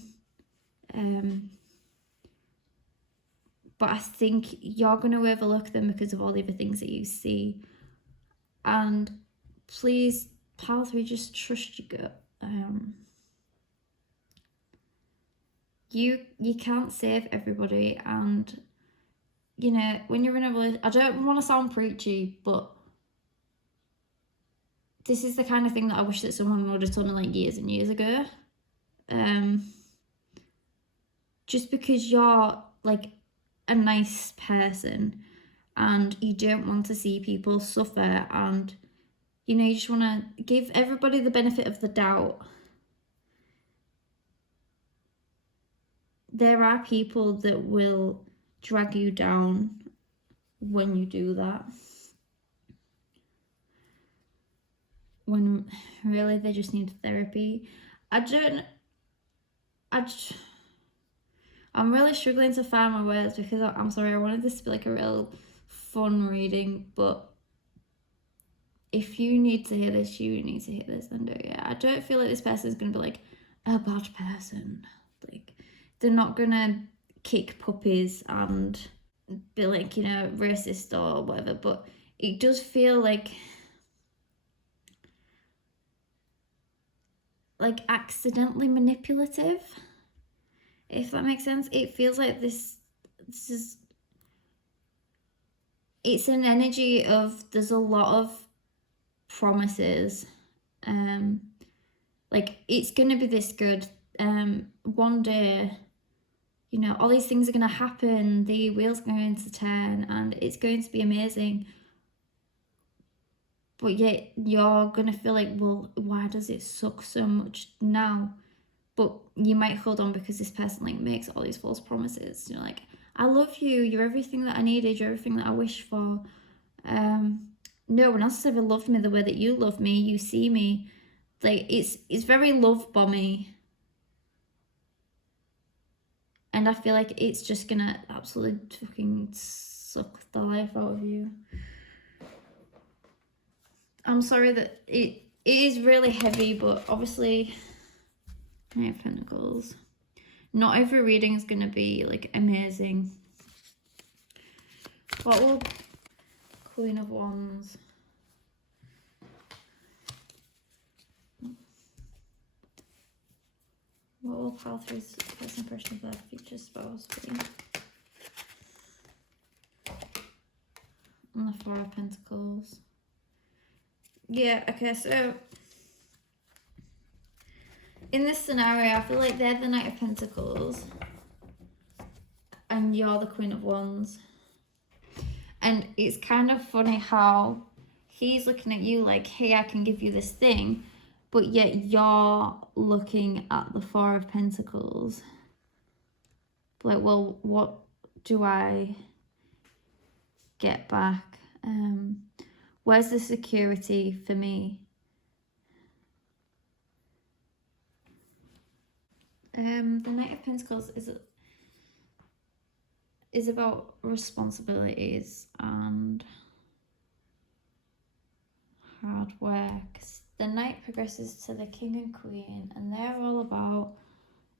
But I think you're going to overlook them because of all the other things that you see. And please, pile 3, just trust your gut. You can't save everybody, and you know, when you're in a relationship, I don't want to sound preachy, but this is the kind of thing that I wish that someone would have told me like years and years ago. Just because you're like a nice person and you don't want to see people suffer, and you know, you just want to give everybody the benefit of the doubt, there are people that will drag you down when you do that, when really they just need therapy. I'm really struggling to find my words, because I'm sorry, I wanted this to be like a real fun reading, but if you need to hear this, you need to hear this, then do it. I don't feel like this person is going to be like a bad person. Like, they're not going to kick puppies and be like, you know, racist or whatever, but it does feel like accidentally manipulative, if that makes sense. It feels like this is, it's an energy of, there's a lot of promises, like it's gonna be this good, one day, you know, all these things are gonna happen, the wheels are going to turn, and it's going to be amazing. But yet you're gonna feel like, well, why does it suck so much now? But you might hold on because this person like makes all these false promises. You're like, I love you, you're everything that I needed, you're everything that I wished for. No one else has ever loved me the way that you love me, you see me. Like, it's very love bomby. And I feel like it's just gonna absolutely fucking suck the life out of you. I'm sorry that it is really heavy, but obviously, Knight of Pentacles. Not every reading is going to be like amazing. What will Queen of Wands? What will pile through's first impression of their future spouse be? And the Four of Pentacles. Yeah, okay, so in this scenario, I feel like they're the Knight of Pentacles and you're the Queen of Wands. And it's kind of funny how he's looking at you like, hey, I can give you this thing, but yet you're looking at the Four of Pentacles. Like, well, what do I get back? Where's the security for me? The Knight of Pentacles is about responsibilities and hard work. The Knight progresses to the King and Queen, and they're all about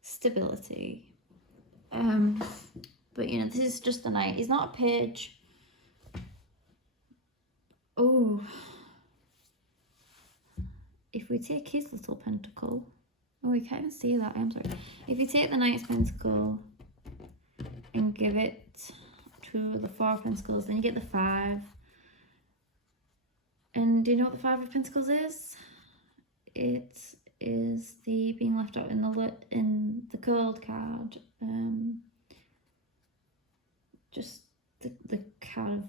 stability. But you know, this is just the Knight. He's not a page. Oh, if we take his little pentacle, oh, we can't even see that. I'm sorry. If you take the Knight's pentacle and give it to the Four of Pentacles, then you get the 5. And do you know what the 5 of Pentacles is? It is the being left out in the gold card. Just the card of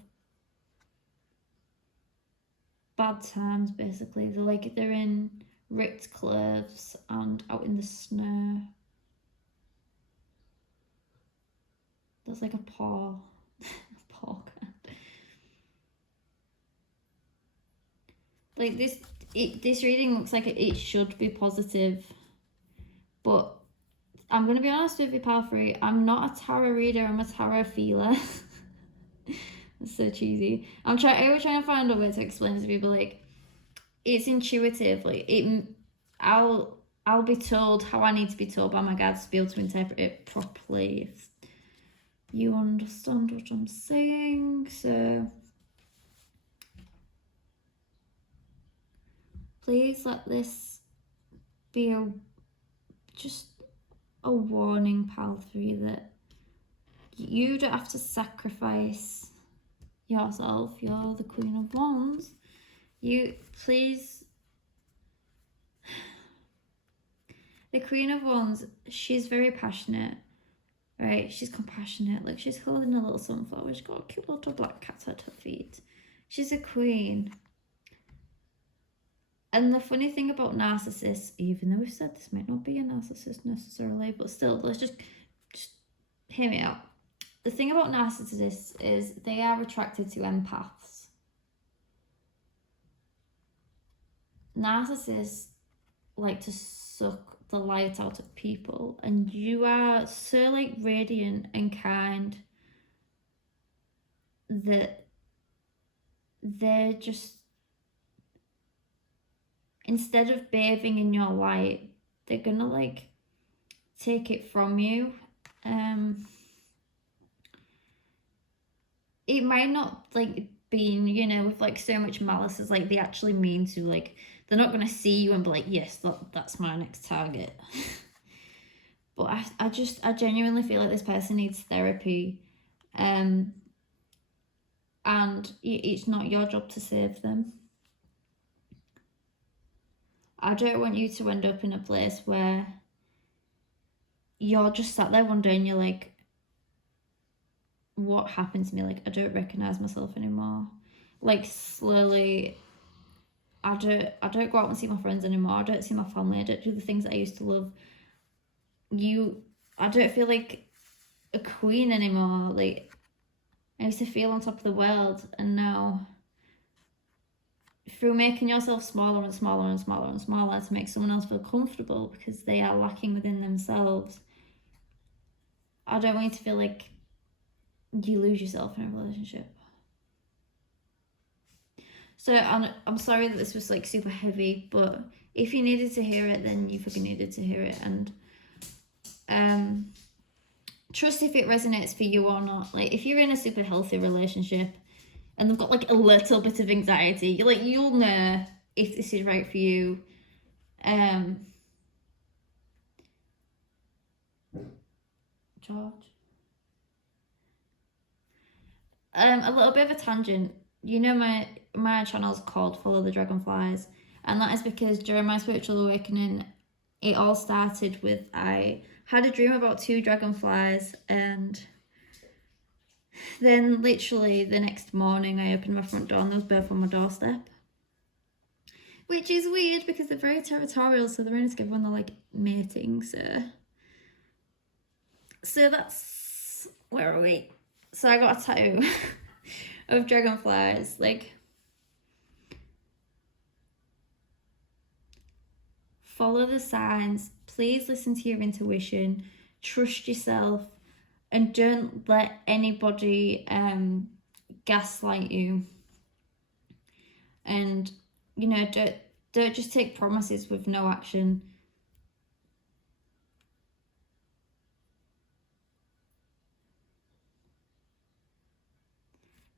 bad times, basically. They're in ripped clothes and out in the snow. There's like a paw. A paw card. Like this reading looks like it should be positive, but I'm going to be honest with you, pal free. I'm not a tarot reader, I'm a tarot feeler. It's so cheesy. I was trying to find a way to explain it to people. Like, it's intuitive. Like, I'll be told how I need to be told by my guides to be able to interpret it properly. If you understand what I'm saying. So please let this be just a warning, pal 3, that you don't have to sacrifice yourself. You're the Queen of Wands. Please. The Queen of Wands, she's very passionate, right? She's compassionate. Like, she's holding a little sunflower. She's got a cute little black cat at her feet. She's a queen. And the funny thing about narcissists, even though we've said this might not be a narcissist necessarily, but still, let's just hear me out. The thing about narcissists is they are attracted to empaths. Narcissists like to suck the light out of people, and you are so like radiant and kind that they're just, instead of bathing in your light, they're gonna like take it from you. It might not like being, you know, with like so much malice as like they actually mean to. Like, they're not gonna see you and be like, yes, that's my next target. But I genuinely feel like this person needs therapy, and it's not your job to save them. I don't want you to end up in a place where you're just sat there one day and you're like, what happened to me? Like, I don't recognize myself anymore. Like, slowly, I don't go out and see my friends anymore. I don't see my family. I don't do the things that I used to love. I don't feel like a queen anymore. Like, I used to feel on top of the world, and now, through making yourself smaller and smaller and smaller and smaller to make someone else feel comfortable because they are lacking within themselves, I don't want you to feel like you lose yourself in a relationship. So I'm sorry that this was like super heavy, but if you needed to hear it, then you fucking needed to hear it. And trust if it resonates for you or not. Like, if you're in a super healthy relationship and they've got like a little bit of anxiety, you'll know if this is right for you. George. A little bit of a tangent. You know, my channel's called Follow the Dragonflies, and that is because during my spiritual awakening, it all started with I had a dream about 2 dragonflies, and then literally the next morning I opened my front door and they was both on my doorstep. Which is weird because they're very territorial, so they're only together when they're like mating, so that's, where are we? So I got a tattoo of dragonflies. Like, follow the signs. Please listen to your intuition. Trust yourself, and don't let anybody gaslight you. And don't just take promises with no action.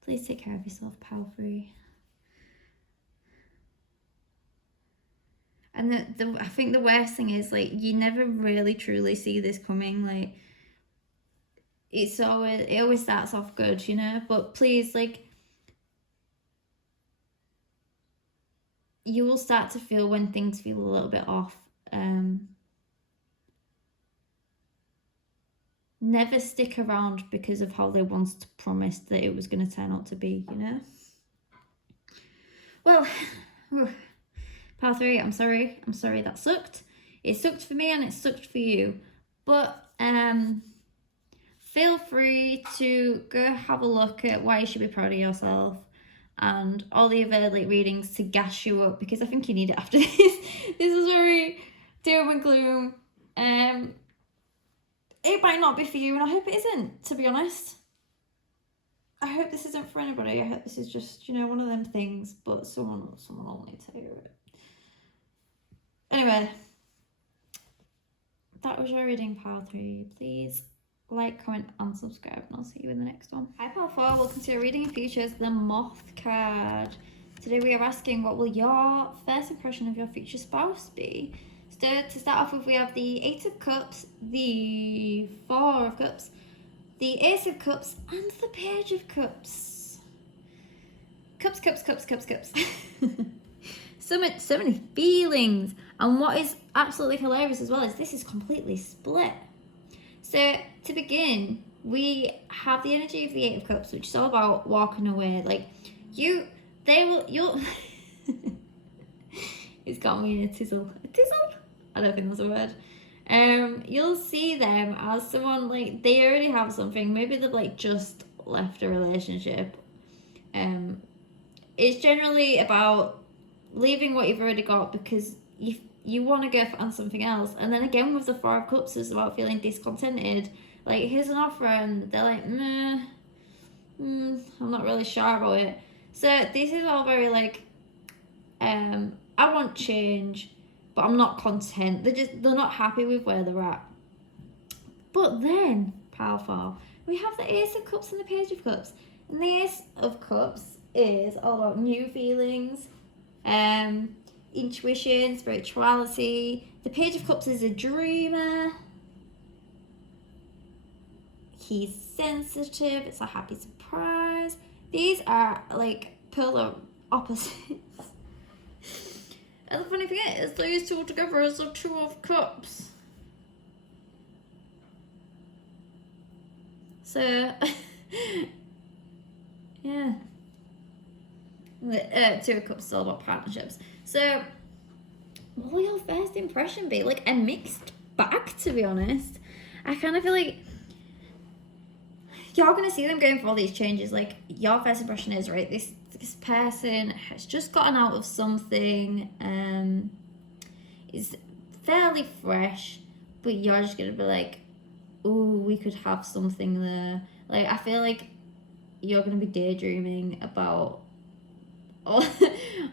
Please take care of yourself, pal free. And I think the worst thing is, like, you never really truly see this coming. Like, it always starts off good, but please, like, you will start to feel when things feel a little bit off. Never stick around because of how they once promised that it was going to turn out to be, Well, pal 3, I'm sorry that sucked. It sucked for me and it sucked for you. But feel free to go have a look at why you should be proud of yourself and all the other readings to gas you up, because I think you need it after this. This is very doom and gloom. It might not be for you, and I hope it isn't, to be honest. I hope this isn't for anybody. I hope this is just, one of them things, but someone will need to hear it. Anyway, that was your reading, pal 3. Please like, comment, and subscribe, and I'll see you in the next one. Hi, pal 4. Welcome to your reading of futures, the Moth card. Today we are asking, what will your first impression of your future spouse be? So to start off with, we have the 8 of Cups, the 4 of Cups, the Ace of Cups, and the Page of Cups. Cups. So many feelings. And what is absolutely hilarious as well is this is completely split. So to begin, we have the energy of the 8 of Cups, which is all about walking away. Like, you'll it's got me in a tizzle. I don't think that's a word. You'll see them as someone, like, they already have something. Maybe they've just left a relationship. It's generally about leaving what you've already got because you want to go on something else. And then again with the 4 of Cups, it's about feeling discontented. Like, here's an offer and they're like, I'm not really sure about it. So this is all very I want change, but I'm not content. They're not happy with where they're at. But then, pal 4, we have the Ace of Cups and the Page of Cups. And the Ace of Cups is all about new feelings, intuition, spirituality. The Page of Cups is a dreamer. He's sensitive. It's a happy surprise. These are polar opposites. And the funny thing is, these two together is the 2 of Cups. So, yeah. The 2 of Cups is all about partnerships. So, what will your first impression be? A mixed bag, to be honest. I kind of feel like you're going to see them going for all these changes. Your first impression is, right, this person has just gotten out of something, is fairly fresh, but you're just going to be like, oh, we could have something there. I feel like you're going to be daydreaming about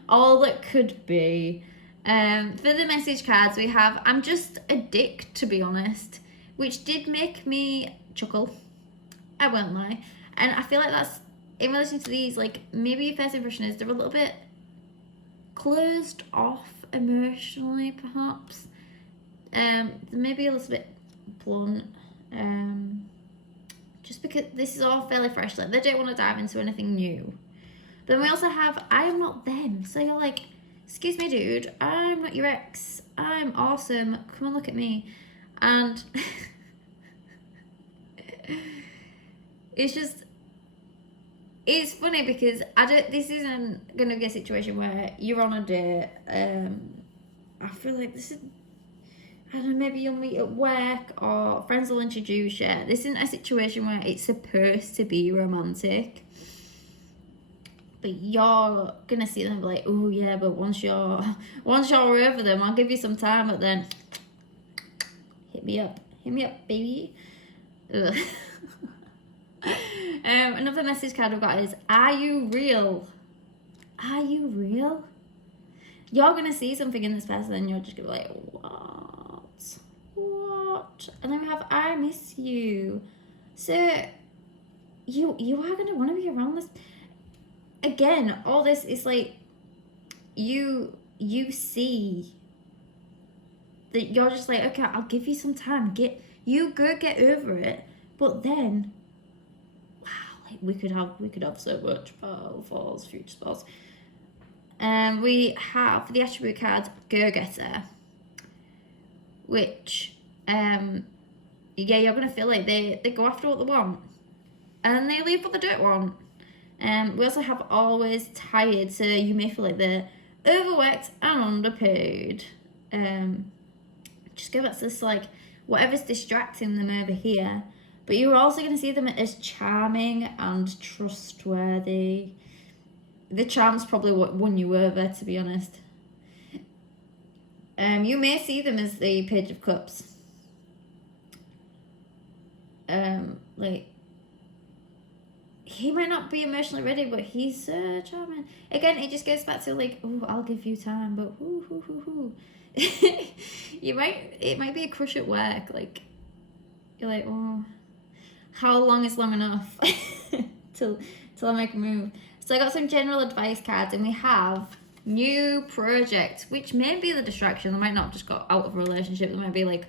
all that could be. For the message cards, we have, I'm just a dick, to be honest. which did make me chuckle. I won't lie. And I feel like that's, in relation to these, like, maybe your first impression is they're a little bit closed off emotionally, perhaps. Maybe a little bit blunt. Just because this is all fairly fresh. Like, they don't want to dive into anything new. Then we also have, I am not them. So you're like, excuse me, dude, I'm not your ex. I'm awesome. Come and look at me. And it's just, it's funny because this isn't going to be a situation where you're on a date. I feel like this is, I don't know, maybe you'll meet at work or friends will introduce you. This isn't a situation where it's supposed to be romantic. But you're going to see them like, oh yeah, but once you're over them, I'll give you some time, but then hit me up, baby. Another message card I've got is, are you real? Are you real? You're going to see something in this person and you're just going to be like, what? And then we have, I miss you. So you are going to want to be around this. Again, all this is like, you see that you're just like, okay, I'll give you some time. Get over it. But then, wow, like we could have so much power for future spouse. We have for the attribute card, go-getter, which you're gonna feel like they go after what they want and they leave what they don't want. We also have always tired, so you may feel like they're overworked and underpaid. Just go back to this, like, whatever's distracting them over here. But you're also going to see them as charming and trustworthy. The charm's probably what won you over, to be honest. You may see them as the Page of Cups. Like, he might not be emotionally ready, but he's so charming. Again, it just goes back to like, oh, I'll give you time, but it might be a crush at work. Like, you're like, oh, how long is long enough till I make a move? So I got some general advice cards, and we have new project, which may be the distraction. They might not just got out of a relationship. They might be like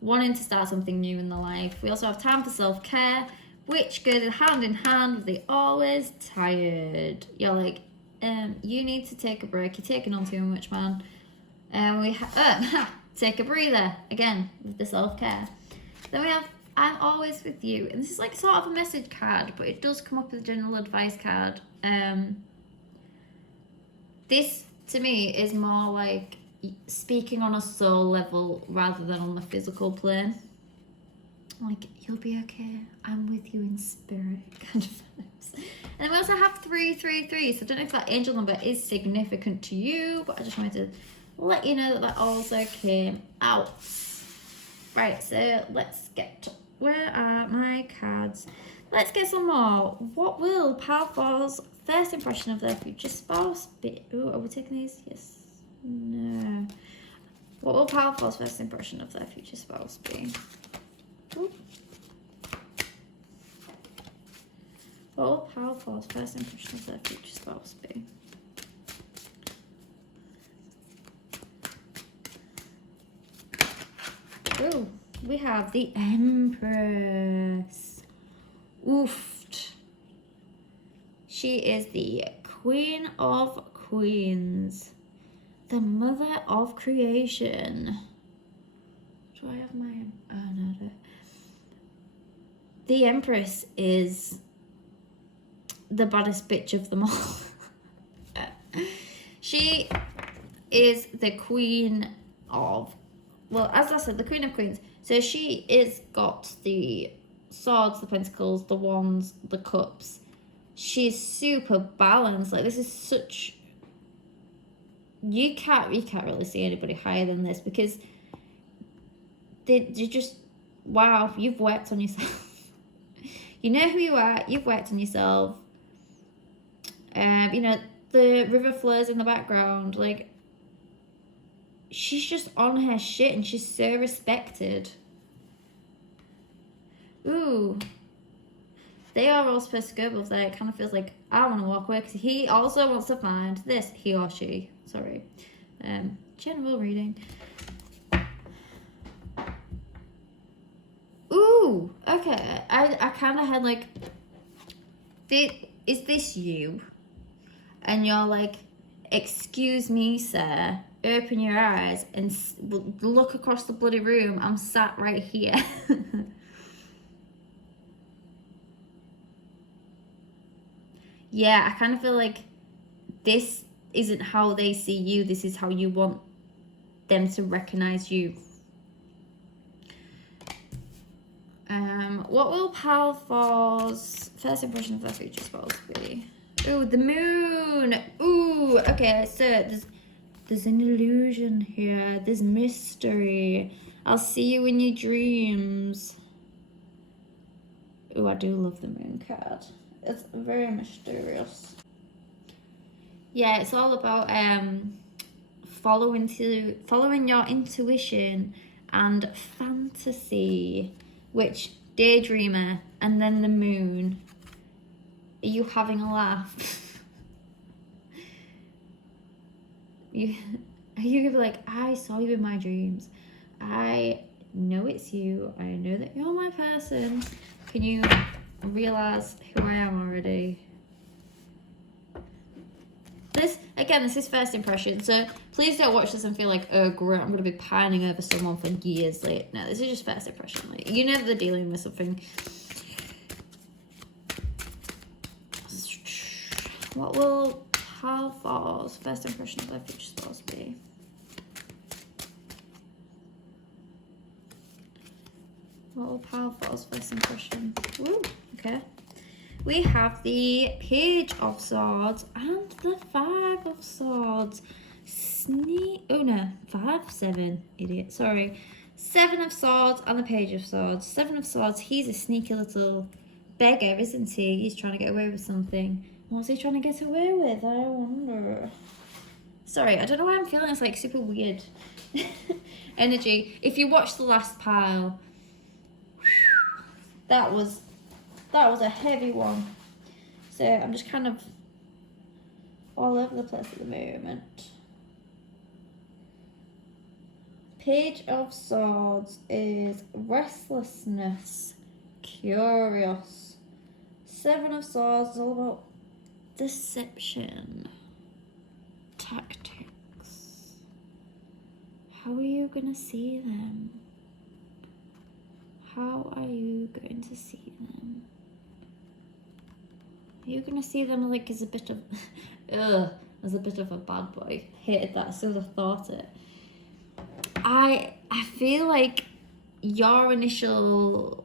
wanting to start something new in their life. We also have time for self-care, which goes hand in hand with the always tired. You're like, you need to take a break. You're taking on too much, man. And we have take a breather again with the self-care. Then we have I'm always with you, and this is like sort of a message card, but it does come up as a general advice card. This to me is more like speaking on a soul level rather than on the physical plane. Like, you'll be okay, I'm with you in spirit kind of vibes. And then we also have 333, so I don't know if that angel number is significant to you, but I just wanted to let you know that also came out. Right, so let's get, where are my cards? Let's get some more. What will Pal 4's first impression of their future spouse be? Oh, are we taking these? Yes. No. What will Pal 4's first impression of their future spouse be? Ooh. What will Pal 4's first impression of their future spouse be? Oh, we have the Empress. Oofed. She is the Queen of Queens, the Mother of Creation. Do I have my? Oh no, I don't. The Empress is the baddest bitch of them all. She is the Queen of, well, as I said, the Queen of Queens. So she is got the swords, the pentacles, the wands, the cups. She's super balanced. Like, this is such, you can't really see anybody higher than this, because they just, wow, you've worked on yourself. You know who you are, you've worked on yourself. You know, the river flows in the background, like, she's just on her shit and she's so respected. Ooh. They are all supposed to go, but there it kind of feels like I want to walk away because he also wants to find this. He or she. Sorry. General reading. Ooh. Okay. I kind of had like, is this you? And you're like, excuse me, sir. Open your eyes and look across the bloody room. I'm sat right here. Yeah, I kind of feel like this isn't how they see you. This is how you want them to recognize you. What will Palfor's first impression of their future spouse be? Ooh, the moon. Ooh, okay, so there's an illusion here. There's mystery. I'll see you in your dreams. Ooh, I do love the moon card. It's very mysterious. Yeah, it's all about following your intuition and fantasy, which daydreamer and then the moon. Are you having a laugh? Are you gonna be like, I saw you in my dreams. I know it's you. I know that you're my person. Can you realize who I am already? This is first impression, so please don't watch this and feel like, oh great, I'm going to be pining over someone for years later. No, this is just first impression. Like, you know they're dealing with something. What will Palfor's first impression of their future spouse be? What will Palfor's first impression? Ooh, okay. We have the Page of Swords and the Five of Swords. Oh no, 5, 7, idiot, sorry. 7 of Swords and the Page of Swords. 7 of Swords, he's a sneaky little beggar, isn't he? He's trying to get away with something. What's he trying to get away with? I wonder. Sorry, I don't know why I'm feeling this like super weird energy. If you watch the last pile, that was a heavy one. So I'm just kind of all over the place at the moment. Page of Swords is restlessness, curious. 7 of Swords is all about deception, tactics. How are you gonna see them? How are you going to see them? Are you gonna see them like as a bit of as a bit of a bad boy? Hated that as soon as I thought it. I feel like your initial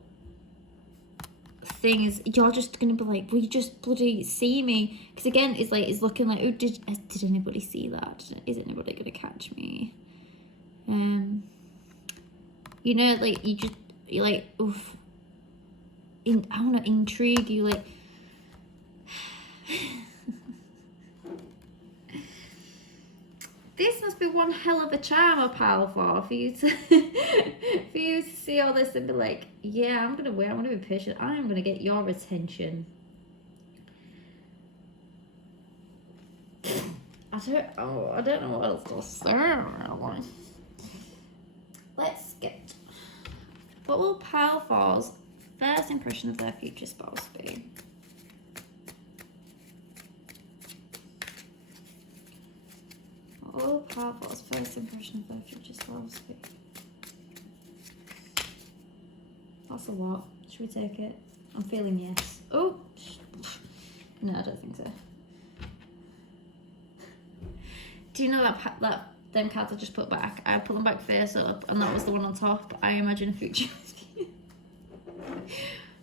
thing is you're just gonna be like, will you just bloody see me? Because again, it's looking like, oh, did anybody see that? Is anybody gonna catch me? You know, like you're like, oof. I want to intrigue you, like. This must be one hell of a charm, a Palfor, for you to for you to see all this and be like, yeah, I'm gonna be patient. I'm gonna get your attention. I don't know what else to say, really. Let's get. What will Palfor's first impression of their future spouse be? What will Palfor's first impression of their future spouse be? That's a lot. Should we take it? I'm feeling yes. Oh! No, I don't think so. Do you know that them cards I just put back? I put them back face up, and that was the one on top. I imagine a future.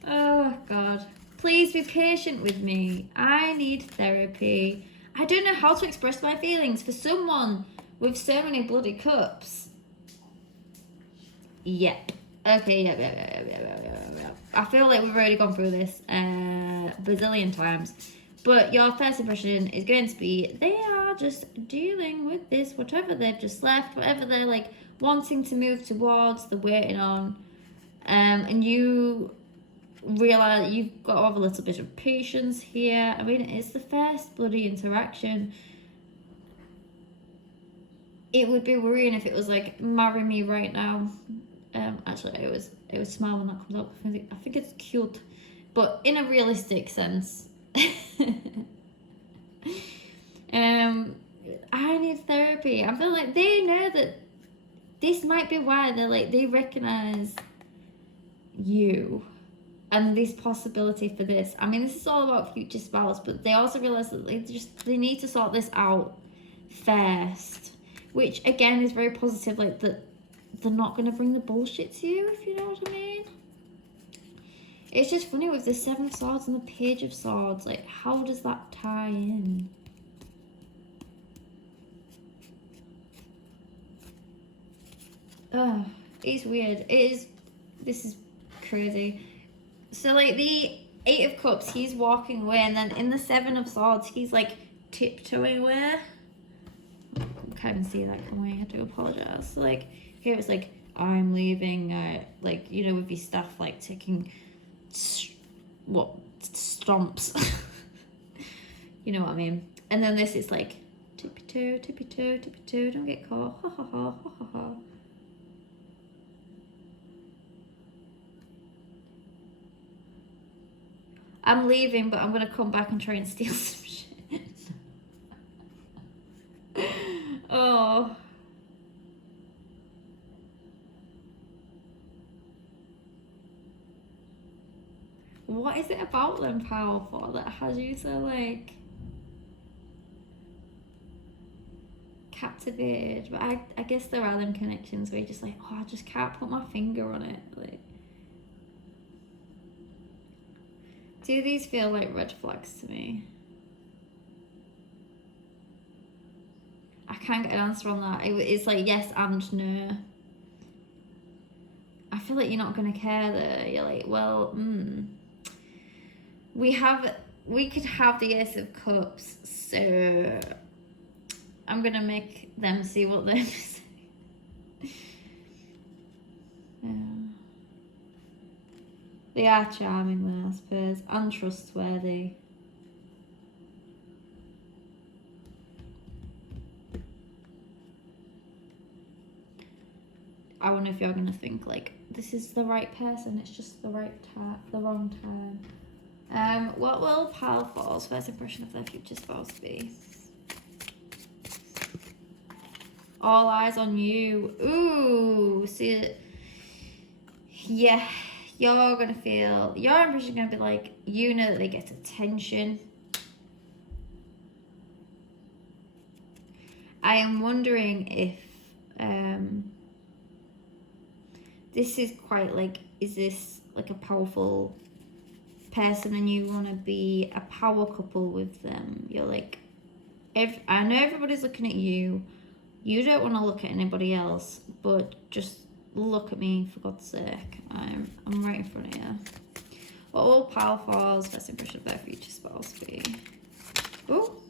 Oh God! Please be patient with me. I need therapy. I don't know how to express my feelings for someone with so many bloody cups. Yep. Okay. Yep. I feel like we've already gone through this bazillion times. But your first impression is going to be they are just dealing with this, whatever they've just left, whatever they're like wanting to move towards, they're waiting on. And you realize you've got to have a little bit of patience here. I mean, it's the first bloody interaction. It would be worrying if it was like, marry me right now. Actually, it was smile when that comes up. I think it's cute, but in a realistic sense. I need therapy. I feel like they know that this might be why they're like, they recognize you and this possibility for this. I mean, this is all about future spouse, but they also realize that they need to sort this out first, which again is very positive. Like that they're not going to bring the bullshit to you, if you know what I mean. It's just funny with the 7 of Swords and the Page of Swords. Like, how does that tie in? Oh, it's weird. This is crazy. So, like, the 8 of Cups, he's walking away, and then in the 7 of Swords, he's, like, tiptoeing away. I can't even see that, can we? I do apologise. So, like, here it's like, I'm leaving, like, you know, with your stuff, like, taking, stomps. You know what I mean? And then this is like, tippy-toe, tippy-toe, tippy-toe, don't get caught, ha ha ha, ha ha ha. I'm leaving, but I'm going to come back and try and steal some shit. Oh. What is it about them powerful that has you so, like, captivated? But I guess there are them connections where you're just like, oh, I just can't put my finger on it. Like, do these feel like red flags to me? I can't get an answer on that. It's like yes and no. I feel like you're not going to care though. You're like, well, we could have the Ace of Cups, so I'm going to make them see what they're missing. Yeah. They are charming though, I suppose, and trustworthy. I wonder if you're going to think like, this is the right person, it's just the right time, the wrong time. What will Powerful's first impression of their future spouse be? All eyes on you. Ooh, see it. Yeah, you're going to feel, your impression is going to be like, you know that they get attention. I am wondering if this is quite like, is this like a powerful person and you want to be a power couple with them? You're like, I know everybody's looking at you. You don't want to look at anybody else, but just look at me for God's sake. I'm right in front of you. What will Powerful's first impression of their future spouse be? Oh,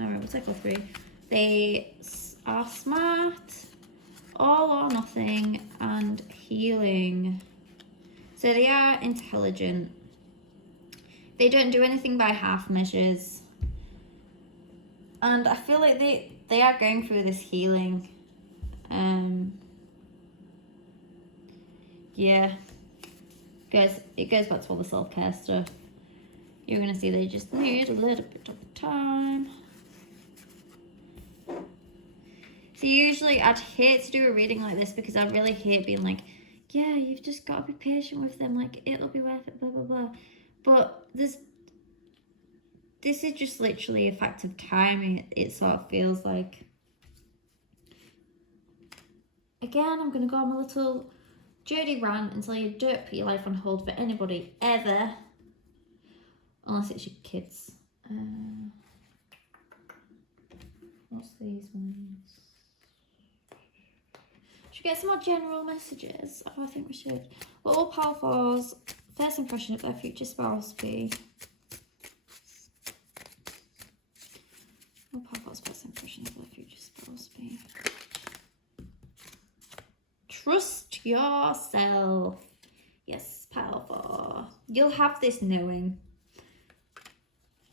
alright, we'll take all 3. They are smart, all or nothing, and healing. So they are intelligent. They don't do anything by half measures. And I feel like they are going through this healing. Yeah. It goes back to all the self-care stuff. You're going to see they just need a little bit of time. So usually I'd hate to do a reading like this because I really hate being like, yeah, you've just got to be patient with them, like it'll be worth it, blah blah blah. But this is just literally a fact of time. It sort of feels like. Again, I'm gonna go on my little Jodie rant until you don't put your life on hold for anybody ever, unless it's your kids. What's these ones? Should we get some more general messages? Oh, I think we should. What will Powerful's first impression of their future spouse be? What will Powerful's first impression of their future spouse be? Trust yourself. Yes, Powerful. you'll have this knowing.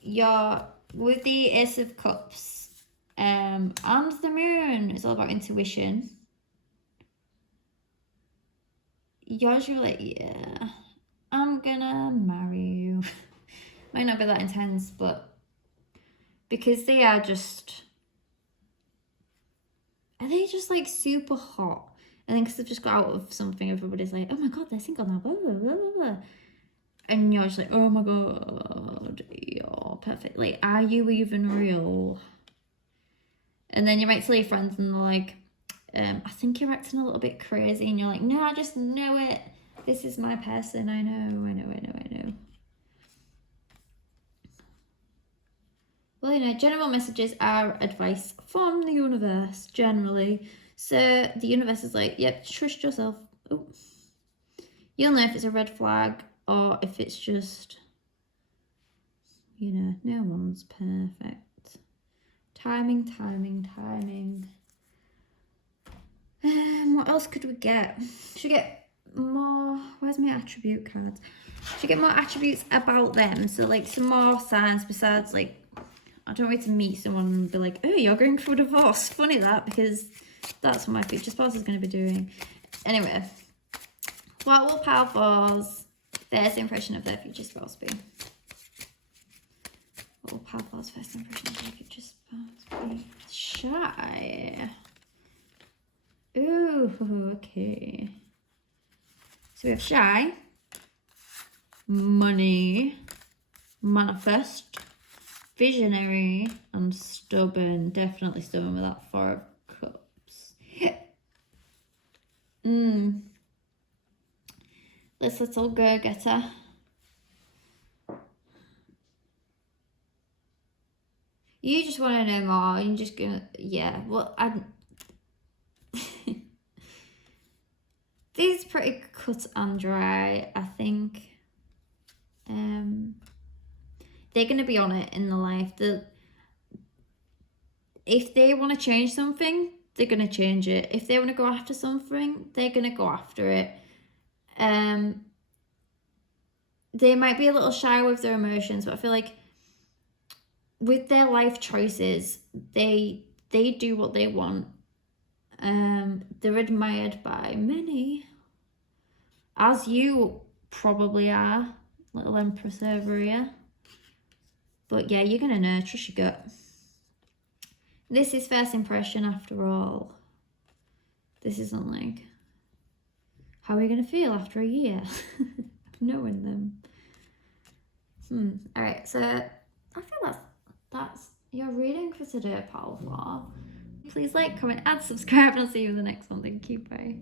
You're with the Ace of Cups and the Moon. It's all about intuition. You're like, yeah, I'm gonna marry you. Might not be that intense, but because they are just like super hot? And then because they've just got out of something, everybody's like, oh my god, they're single now, blah, blah, blah, blah, blah. And you're just like, oh my god, you're perfect. Like, are you even real? And then you might tell your friends and they're like, I think you're acting a little bit crazy. And you're like, no, I just know it. This is my person. I know. Well, you know, general messages are advice from the universe, generally. So the universe is like, yep, trust yourself. Ooh. You'll know if it's a red flag or if it's just, you know, no one's perfect. Timing. What else could we get? Should we get more? Where's my attribute cards? Should we get more attributes about them? So like some more signs besides like, I don't want to meet someone and be like, oh, you're going through a divorce. Funny that, because that's what my future spouse is going to be doing. Anyway, what will Power 4's first impression of their future spouse be? What will Power 4's first impression of their future spouse be? Shy. Ooh, okay. So we have shy, money, manifest, visionary, and stubborn. Definitely stubborn with that 4 of Cups. This little go-getter. You just want to know more. You're just gonna, yeah. Well, this is pretty cut and dry, I think. They're going to be on it in the life. If they want to change something, they're going to change it. If they want to go after something, they're going to go after it. They might be a little shy with their emotions, but I feel like with their life choices, they do what they want. They're admired by many, as you probably are, little Empress over here. But yeah, you're gonna know, trust your gut. This is first impression after all. This isn't like, how are you gonna feel after a year of knowing them? Alright, so I feel that's your reading for today, Power 4. Please like, comment, and subscribe, and I'll see you in the next one. Thank you, bye.